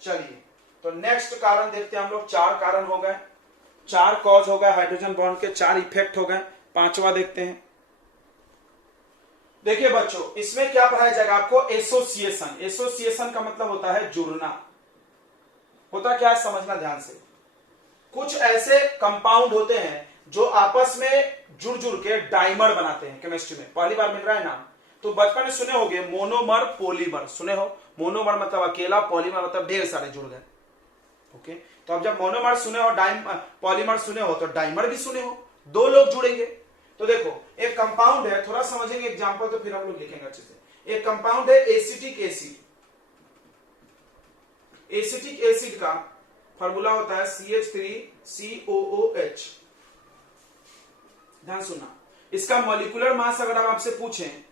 चलिए, तो नेक्स्ट कारण देखते हैं हम लोग। 4 कारण हो गए, 4 कॉज हो गए हाइड्रोजन बॉन्ड के, 4 इफेक्ट हो गए। 5वां देखते हैं। देखिए बच्चों, इसमें क्या पढ़ाया जाएगा आपको? एसोसिएशन। एसोसिएशन का मतलब होता है जुड़ना। होता क्या है समझना ध्यान से। कुछ ऐसे कंपाउंड होते हैं जो आपस में जुड़ जुड़ के डाइमर बनाते हैं। केमिस्ट्री में पहली बार मिल रहा है नाम, तो बचपन में सुने होंगे मोनोमर पॉलीमर। सुने हो? मोनोमर मतलब अकेला, पॉलीमर मतलब ढेर सारे जुड़ गए। ओके, तो अब जब मोनोमर सुने हो, पॉलीमर सुने हो, तो डाइमर भी सुने हो, 2 लोग जुड़ेंगे। तो देखो एक कंपाउंड है, थोड़ा समझेंगे एग्जांपल तो फिर हम लोग लिखेंगे अच्छे से। एक कंपाउंड है एसिटिक एसिड। एसिटिक एसिड का फॉर्मूला होता है CH3COOH। ध्यान सुनना, इसका मॉलिक्यूलर मास अगर आप आपसे पूछें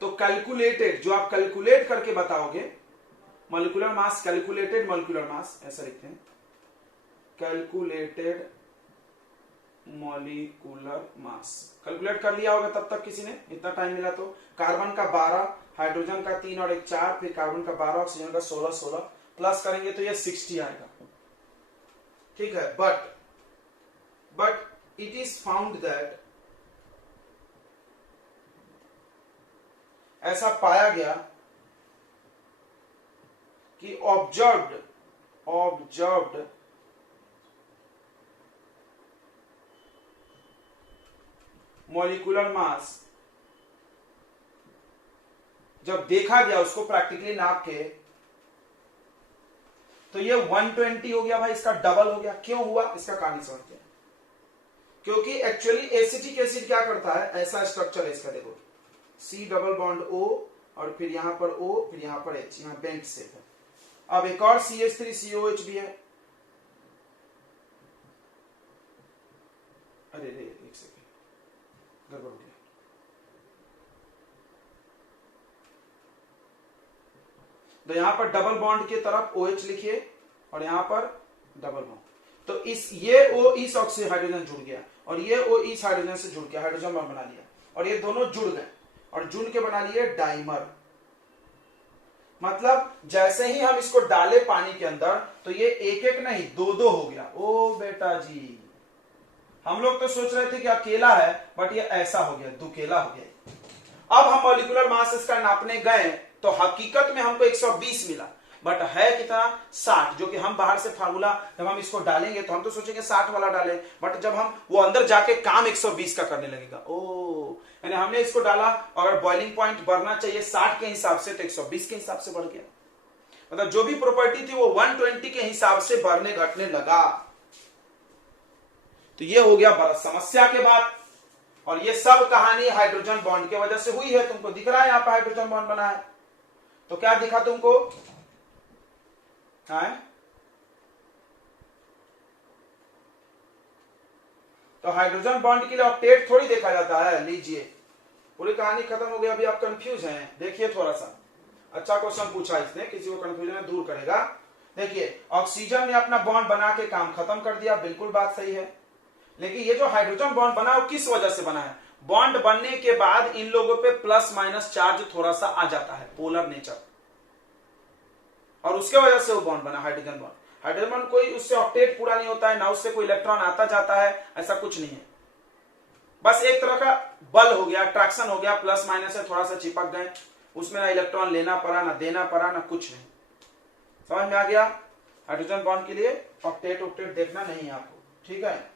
तो कैलकुलेटेड, जो आप कैलकुलेट करके बताओगे, molecular mass, calculated molecular mass ऐसा लिखते हैं, कैलकुलेटेड मॉलिक्यूलर मास। कैलकुलेट कर लिया होगा तब तक किसी ने, इतना टाइम मिला तो। कार्बन का 12, हाइड्रोजन का 3 और 1 4, फिर कार्बन का 12, ऑक्सीजन का 16 16 प्लस करेंगे तो ये 60 आएगा। ठीक है, but it is found that, ऐसा पाया गया कि ऑब्जर्व्ड मॉलिक्यूलर मास, जब देखा गया उसको प्रैक्टिकली नाप के, तो ये 120 हो गया भाई, इसका डबल हो गया। क्यों हुआ? इसका कहानी समझते हैं। क्योंकि एक्चुअली एसिटिक एसिड क्या करता है, ऐसा स्ट्रक्चर है इसका, देखो C डबल बॉन्ड O और फिर यहां पर O, फिर यहां पर H, यहां बेंट शेप है। अब एक और CH3COH भी है। अरे रे, एक सेकेंड, गड़बड़ हो गया। तो यहां पर डबल बॉन्ड की तरफ OH लिखिए और यहां पर डबल बॉन्ड, तो ये O इस ऑक्सीजन हाइड्रोजन जुड़ गया और ये O इस हाइड्रोजन से जुड़ गया, हाइड्रोजन बॉन्ड बना लिया, और ये दोनों जुड़ गए और जुड़ के बना लिए डाइमर। मतलब जैसे ही हम इसको डाले पानी के अंदर तो ये एक एक नहीं 2-2 हो गया। ओ बेटा जी, हम लोग तो सोच रहे थे कि अकेला है, बट ये ऐसा हो गया, दुकेला हो गया। अब हम मॉलिक्यूलर मास इसका नापने गए तो हकीकत में हमको 120 मिला, बट है कितना 60, जो कि हम बाहर से फार्मूला जब हम इसको डालेंगे तो हम तो सोचेंगे 60 वाला डालें, बट जब हम वो अंदर जाके काम 120 का करने लगेगा। ओ यानी हमने इसको डाला, अगर बॉइलिंग पॉइंट बढ़ना चाहिए 60 के हिसाब से तो 120 के हिसाब से बढ़ गया, मतलब जो भी प्रॉपर्टी थी वो 120 के हिसाब से बढ़ने घटने लगा। तो ये हो गया बड़ा समस्या के बाद, और ये सब कहानी हाइड्रोजन बॉन्ड की वजह से हुई है। तुमको दिख रहा है यहां पर हाइड्रोजन बॉन्ड बना है, तो क्या दिखा तुमको? तो हाइड्रोजन बॉन्ड के लिए ऑक्टेट थोड़ी देखा जाता है। लीजिए पूरी कहानी खत्म हो गई, अभी आप कंफ्यूज हैं। देखिए थोड़ा सा अच्छा क्वेश्चन पूछा इसने, किसी को कंफ्यूजन दूर करेगा। देखिए ऑक्सीजन ने अपना बॉन्ड बना के काम खत्म कर दिया, बिल्कुल बात सही है, लेकिन ये जो हाइड्रोजन बॉन्ड बना वो किस वजह से बना है? बॉन्ड बनने के बाद इन लोगों पे प्लस माइनस चार्ज थोड़ा सा आ जाता है, पोलर नेचर, और उसके वजह से वो बॉन्ड बना हाइड्रोजन बॉन्ड। हाइड्रोजन बॉन्ड कोई उससे ऑक्टेट पूरा नहीं होता है, ना उससे कोई इलेक्ट्रॉन आता जाता है, ऐसा कुछ नहीं है। बस एक तरह का बल हो गया, अट्रैक्शन हो गया, प्लस माइनस से थोड़ा सा चिपक गए, उसमें ना इलेक्ट्रॉन लेना पड़ा, ना देना पड़ा, ना कुछ नहीं। समझ में आ गया? हाइड्रोजन बॉन्ड के लिए ऑक्टेट ऑक्टेट देखना नहीं है आपको, ठीक है?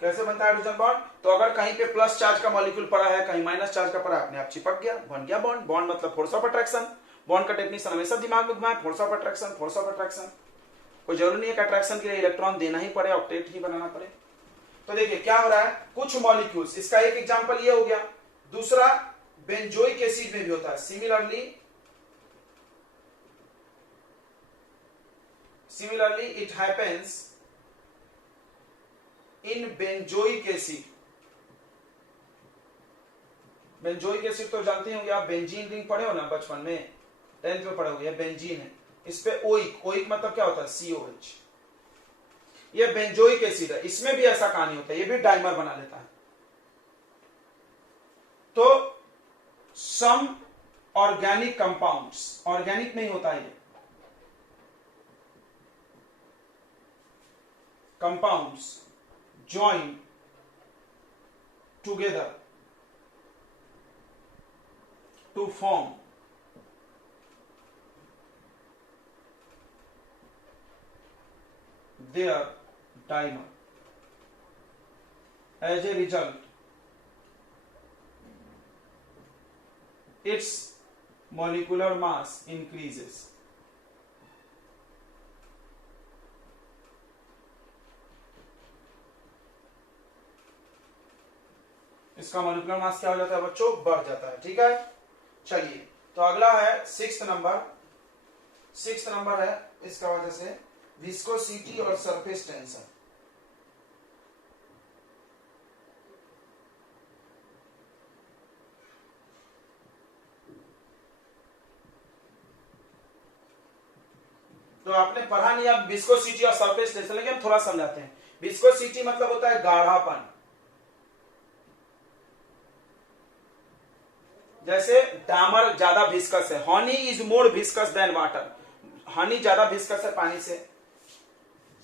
कैसे बनता है हाइड्रोजन बॉन्ड? तो अगर कहीं पे प्लस चार्ज का मॉलिक्यूल पड़ा है, कहीं माइनस चार्ज का पड़ा है, अपने आप चिपक गया, बन गया बॉन्ड। बॉन्ड मतलब फोर्स ऑफ अट्रैक्शन। बॉन्ड का डेफिनेशन हमेशा दिमाग में घुमाए, force of attraction, force of attraction. कोई जरूरी नहीं है कि अट्रैक्शन के लिए इलेक्ट्रॉन देना ही पड़े, ऑक्टेट ही बनाना पड़े। तो देखिए क्या हो रहा है, कुछ मॉलिक्यूल्स, इसका एक एग्जांपल ये हो गया। दूसरा बेंजोइक एसिड में भी होता है। Similarly it happens in benzoic acid. Benzoic acid तो जानते होंगे आप, बेंजीन रिंग पढ़े हो ना बचपन में, 10th में पढ़े होंगे। बेंजीन है, इस पे ओइक, ओइक मतलब क्या होता है? COH। ये बेंजोइक एसिड है, इसमें भी ऐसा कहानी होता है, ये भी डाइमर बना लेता है। तो सम ऑर्गेनिक कंपाउंड्स, ऑर्गेनिक नहीं होता है, compounds join together to form their dimer. As a result, its molecular mass increases. इसका मॉलिक्यूलर मास क्या हो जाता है बच्चों? बढ़ जाता है, ठीक है? चलिए तो अगला है 6th नंबर। 6th नंबर है इसका वजह से विस्कोसिटी और सरफेस टेंशन। तो आपने पढ़ा नहीं अब विस्कोसिटी और सरफेस टेंशन, लेकिन हम थोड़ा समझाते हैं। विस्कोसिटी मतलब होता है गाढ़ापन। जैसे डामर ज्यादा विस्कस है, honey is more viscous than water, honey ज्यादा विस्कस है पानी से।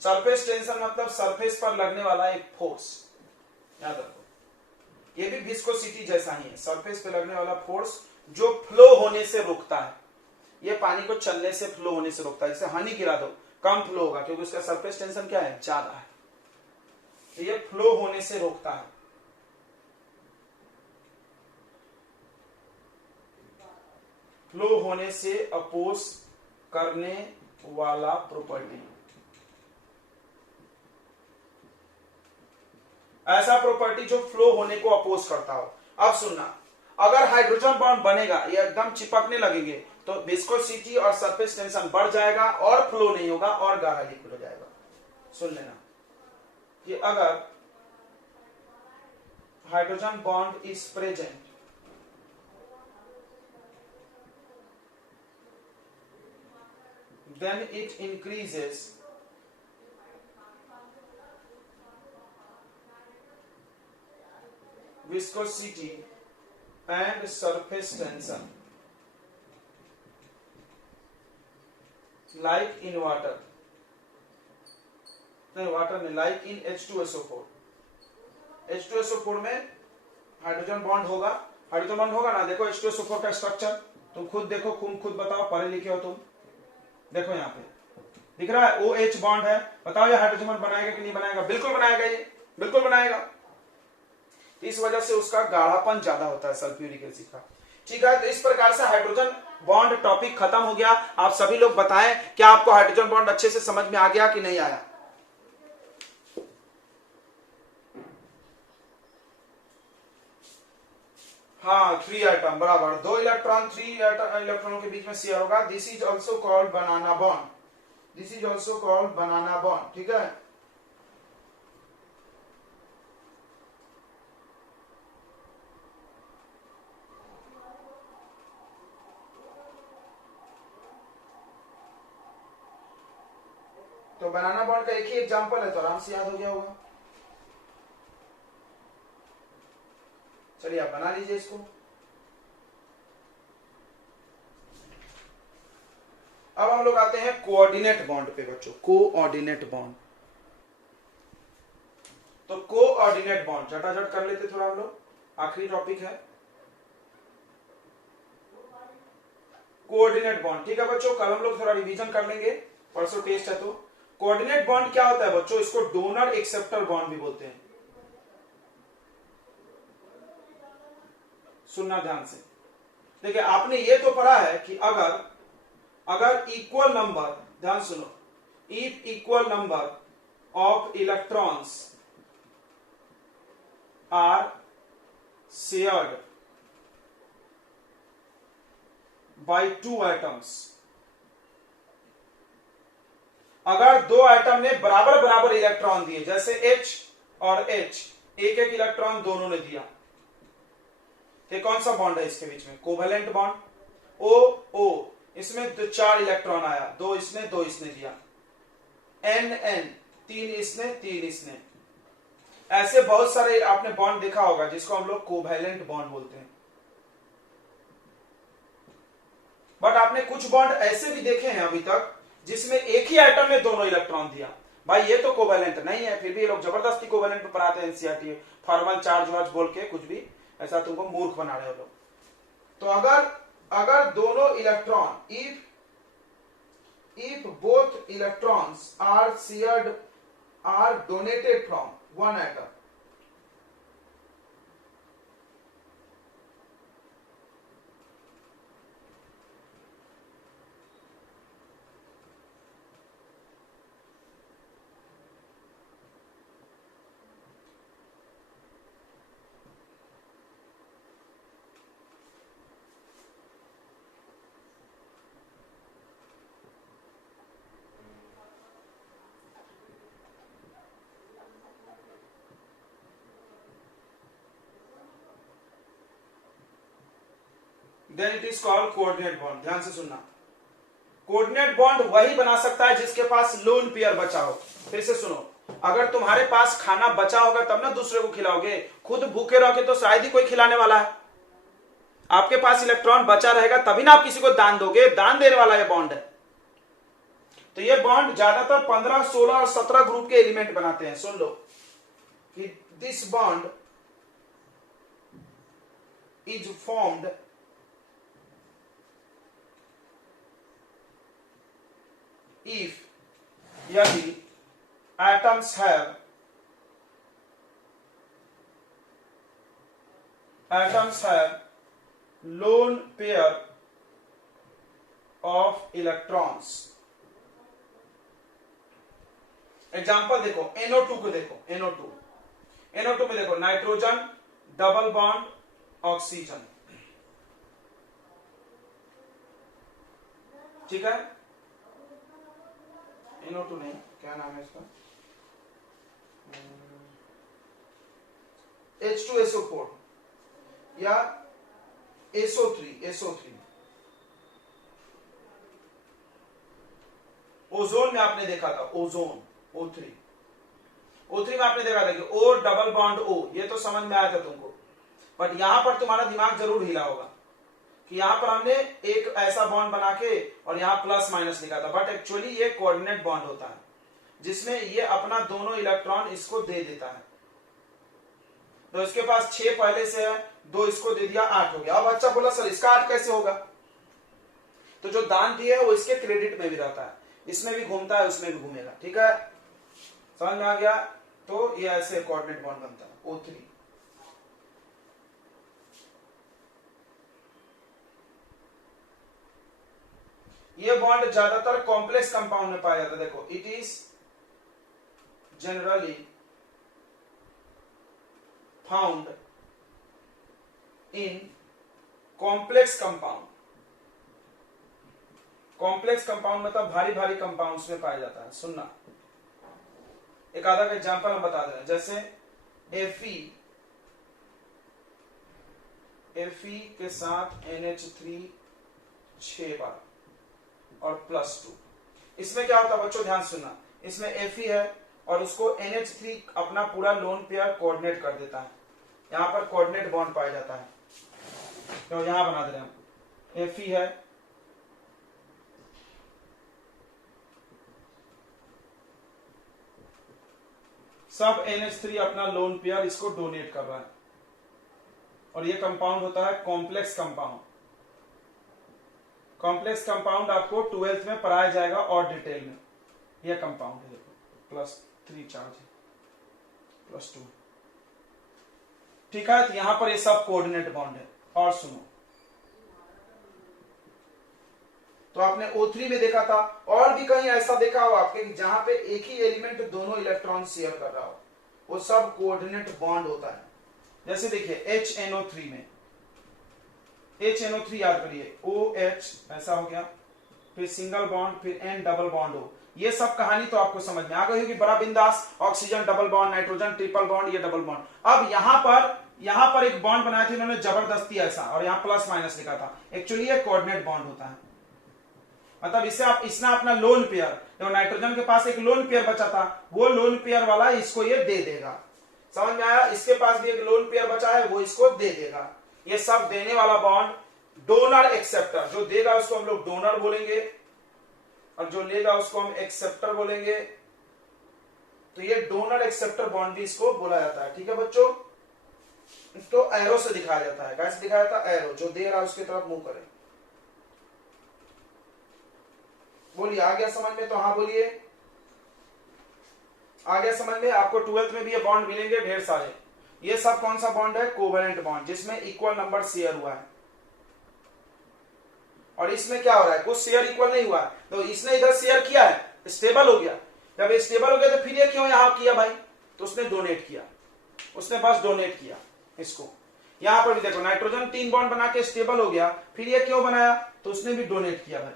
सरफेस टेंशन मतलब सरफेस पर लगने वाला एक फोर्स, याद रखो। ये भी विस्कोसिटी जैसा ही है, सरफेस पे लगने वाला फोर्स जो फ्लो होने से रोकता है। ये पानी को चलने से, फ्लो होने से रोकता है। जैसे हनी गिरा दो, कम फ्लो होगा क्योंकि उसका सरफेस टेंशन क्या है? ज्यादा है। तो ये फ्लो होने से रोकता है। फ्लो होने से अपोज करने वाला प्रॉपर्टी, ऐसा प्रॉपर्टी जो फ्लो होने को अपोज करता हो। अब सुनना, अगर हाइड्रोजन बॉन्ड बनेगा, ये एकदम चिपकने लगेंगे, तो विस्कोसिटी और सरफेस टेंशन बढ़ जाएगा और फ्लो नहीं होगा और गाढ़ा लिक्विड हो जाएगा। सुन लेना कि अगर hydrogen bond is present, then it increases viscosity and surface tension like in water, नहीं वाटर में, like in H2SO4। H2SO4 में हाइड्रोजन बॉन्ड होगा, हाइड्रोजन बॉन्ड होगा ना। देखो H2SO4 का स्ट्रक्चर तुम खुद देखो, खुद बताओ, पढ़े लिखे हो तुम। देखो यहाँ पे दिख रहा है OH बॉन्ड है, बताओ ये हाइड्रोजन बॉन्ड बनाएगा कि नहीं बनाएगा? बिल्कुल बनाएगा, ये बिल्कुल बनाएगा। इस वजह से उसका गाढ़ापन ज्यादा होता है सल्फ्यूरिक एसिड का। ठीक है, तो इस प्रकार से हाइड्रोजन बॉन्ड टॉपिक खत्म हो गया। आप सभी लोग बताएं क्या आपको हाइड्रोजन बॉन्ड अच्छे से समझ में आ गया कि नहीं आया? हाँ, 3 एटम बराबर, 2 इलेक्ट्रॉन 3 इलेक्ट्रॉनों के बीच में शेयर होगा। This is also called banana bond, this is also called banana bond. ठीक है, तो बनाना बॉन्ड का एक ही एग्जांपल है, तो आराम से याद हो गया होगा। चलिए आप बना लीजिए इसको। अब हम लोग आते हैं कोऑर्डिनेट बॉन्ड पे बच्चों, कोऑर्डिनेट बॉन्ड। तो कोऑर्डिनेट बॉन्ड झटाझट कर लेते थोड़ा हम लोग, आखिरी टॉपिक है कोऑर्डिनेट बॉन्ड। ठीक है बच्चों, कल हम लोग थोड़ा रिवीजन कर लेंगे, परसों टेस्ट है। तो कोऑर्डिनेट बॉन्ड क्या होता है बच्चों? इसको डोनर एक्सेप्टर बॉन्ड भी बोलते हैं। सुनना ध्यान से, देखिए आपने ये तो पढ़ा है कि अगर इक्वल नंबर, ध्यान सुनो, if equal number of electrons are shared by 2 atoms, अगर 2 एटम ने बराबर बराबर इलेक्ट्रॉन दिए, जैसे H और H, एक एक इलेक्ट्रॉन दोनों ने दिया, तो कौन सा बॉन्ड है इसके बीच में? Covalent bond. O O, इसमें 4 इलेक्ट्रॉन आया, 2 इसने 2 इसने दिया। N N, 3 इसने 3 इसने। ऐसे बहुत सारे आपने बॉन्ड देखा होगा जिसको हम लोग कोवेलेंट बॉन्ड बोलते हैं। बट आपने कुछ बॉन्ड ऐसे भी देखे हैं अभी तक जिसमें एक ही एटम में दोनों इलेक्ट्रॉन दिया। भाई ये तो कोवेलेंट नहीं है, फिर भी ये लोग जबरदस्ती कोवेलेंट पे पढ़ाते हैं एनसीईआरटी, फॉर्मल चार्ज वार्ज बोल के कुछ भी, ऐसा तुमको मूर्ख बना रहे हो लोग। तो अगर दोनों electron, if both electrons are shared, are donated from one atom, then it is called coordinate bond. ध्यान से सुनना, कोऑर्डिनेट बॉन्ड वही बना सकता है जिसके पास लोन पेयर बचा हो। फिर से सुनो, अगर तुम्हारे पास खाना बचा होगा तब ना दूसरे को खिलाओगे, खुद भूखे रहोगे तो शायद ही कोई खिलाने वाला है। आपके पास इलेक्ट्रॉन बचा रहेगा तभी ना आप किसी को दान दोगे, दान देने वाला ये बॉन्ड है। तो ये बॉन्ड ज्यादातर 15, 16 और 17 ग्रुप के एलिमेंट बनाते हैं। सुन लो कि this bond is formed if, यदि atoms have lone pair of electrons। Example देखो, NO2 को देखो, NO2 में देखो नाइट्रोजन डबल बॉन्ड ऑक्सीजन, ठीक है। NO2 नहीं, क्या नाम है इसका, H2SO4 या SO3। ओजोन में आपने देखा था, ओजोन O3 में आपने देखा था कि O डबल बॉन्ड O, ये तो समझ में आया था तुमको। बट यहां पर तुम्हारा दिमाग जरूर हिला होगा कि यहां पर हमने एक ऐसा बॉन्ड बना के और यहां प्लस माइनस लिखा था, बट एक्चुअली ये कोऑर्डिनेट बॉन्ड होता है जिसमें ये अपना दोनों इलेक्ट्रॉन इसको दे देता है। तो इसके पास 6 पहले से है, 2 इसको दे दिया, 8 हो गया। अब बच्चा बोला सर इसका 8 कैसे होगा? तो जो दान दिए है वो इसके क्रेडिट में भी रहता है, इसमें भी घूमता है उसमें भी घूमेगा। ठीक है, समझ में आ गया? तो ये ऐसे कोऑर्डिनेट बॉन्ड बनता है O3। ये बॉन्ड ज्यादातर कॉम्प्लेक्स कंपाउंड में पाया जाता है। देखो, it is generally found in complex compound. Complex compound मतलब भारी भारी कंपाउंड्स में पाया जाता है। सुनना, एक आधा का एग्जांपल हम बता दे रहे हैं, जैसे Fe के साथ NH3 6 बार और +2। इसमें क्या होता है बच्चों, ध्यान सुनना, इसमें Fe है और उसको NH3 अपना पूरा लोन पेयर कोऑर्डिनेट कर देता है, यहां पर कोऑर्डिनेट बॉन्ड पाया जाता है। तो यहां बना दे रहे हैं, Fe है, सब NH3 अपना लोन पेयर इसको डोनेट कर रहा है, और ये कंपाउंड होता है कॉम्प्लेक्स कंपाउंड। कॉम्प्लेक्स कंपाउंड आपको 12th में पढ़ाया जाएगा और डिटेल में। ये कंपाउंड है, देखो +3 चार्ज है, +2। ठीक है, तो यहां पर ये सब कोऑर्डिनेट बॉन्ड है। और सुनो, तो आपने O3 में देखा था, और भी कहीं ऐसा देखा हो आपके जहां पे एक ही एलिमेंट दोनों इलेक्ट्रॉन शेयर कर रहा हो, वो सब कोऑर्डिनेट बॉन्ड होता है। जैसे देखिए HNO3 में, HNO3 याद करिए, OH ऐसा हो गया, फिर सिंगल बॉन्ड, फिर N डबल बॉन्ड हो। ये सब कहानी तो आपको समझ में आ गई होगी, बड़ा बिंदास, oxygen double bond, nitrogen triple bond, ये डबल बॉन्ड। अब यहां पर एक बॉन्ड बनाया था इन्होंने जबरदस्ती ऐसा, और यहां प्लस माइनस लिखा था, एक्चुअली ये कोऑर्डिनेट बॉन्ड होता है। मतलब इसने अपना लोन पेयर, तो नाइट्रोजन के पास एक लोन पेयर बचा था, वो लोन पेयर वाला इसको ये दे देगा। समझ में आया? इसके पास भी एक लोन पेयर बचा है, वो इसको दे देगा। ये सब देने वाला बॉन्ड डोनर एक्सेप्टर, जो देगा उसको हम लोग डोनर बोलेंगे, और जो लेगा उसको हम एक्सेप्टर बोलेंगे। तो ये डोनर एक्सेप्टर बॉन्ड भी इसको बोला जाता है। ठीक है बच्चों, इसको एरो से दिखाया जाता है। कैसे दिखाया जाता है? एरो, जो दे रहा है उसकी तरफ मुंह करे। बोलिए, आ गया समझ में? तो हाँ बोलिए, आ गया समझ में? आपको 12th में भी ये बॉन्ड मिलेंगे ढेर सारे। ये सब कौन सा बॉन्ड है? कोवेलेंट बॉन्ड, जिसमें इक्वल नंबर शेयर हुआ है। और इसमें क्या हो रहा है? कुछ शेयर इक्वल नहीं हुआ है, तो इसने इधर शेयर किया है, स्टेबल हो गया। जब स्टेबल हो गया तो फिर ये क्यों यहां किया भाई? तो उसने डोनेट किया, उसने बस डोनेट किया इसको। यहां पर भी देखो, नाइट्रोजन 3 बॉन्ड बना के स्टेबल हो गया, फिर ये क्यों बनाया? तो उसने भी डोनेट किया भाई।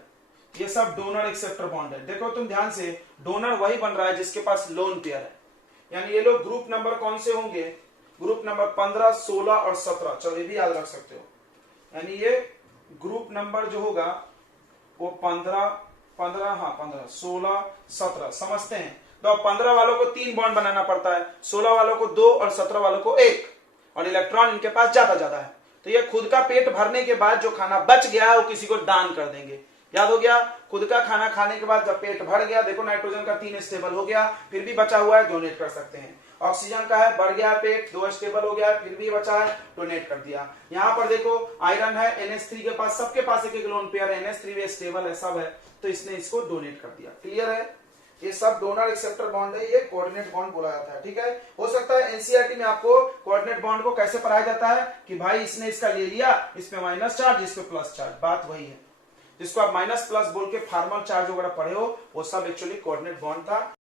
ये सब डोनर एक्सेप्टर बॉन्ड है। देखो तुम ध्यान से, डोनर वही बन रहा है जिसके पास लोन पेयर है। यानी ये लोग ग्रुप नंबर कौन से होंगे? ग्रुप नंबर 15, 16 और 17। चलो ये भी याद रख सकते हो। यानी ये ग्रुप नंबर जो होगा वो 15, 16, 17 समझते हैं। तो 15 वालों को 3 बॉन्ड बनाना पड़ता है, 16 वालों को 2 और 17 वालों को 1, और इलेक्ट्रॉन इनके पास ज्यादा है। तो ये खुद का पेट भरने के बाद जो खाना बच गया है वो किसी को दान कर देंगे। याद हो गया? खुद का खाना खाने के बाद जब पेट भर गया, देखो नाइट्रोजन का 3 स्टेबल हो गया, फिर भी बचा हुआ है, डोनेट कर सकते हैं। ऑक्सीजन का है, बढ़ गया है पेट, 2 स्टेबल हो गया है, फिर भी बचा है, डोनेट कर दिया। यहाँ पर देखो आयरन है, NH3 के पास, सबके पास एक एक लोन पेयर है, NH3 भी स्टेबल है, सब है, तो इसने इसको डोनेट कर दिया। क्लियर है? ये सब डोनर एक्सेप्टर बॉन्ड है, ये कोऑर्डिनेट बॉन्ड बोला जाता है। ठीक है, हो सकता है एनसीईआरटी में आपको कोऑर्डिनेट बॉन्ड को कैसे पढ़ाया जाता है कि भाई इसने इसका ले लिया, इस पे माइनस चार्ज, इस पे प्लस चार्ज। बात वही है, जिसको आप माइनस प्लस बोल के फॉर्मल चार्ज वगैरह पढ़े हो, वो सब एक्चुअली कोऑर्डिनेट बॉन्ड था।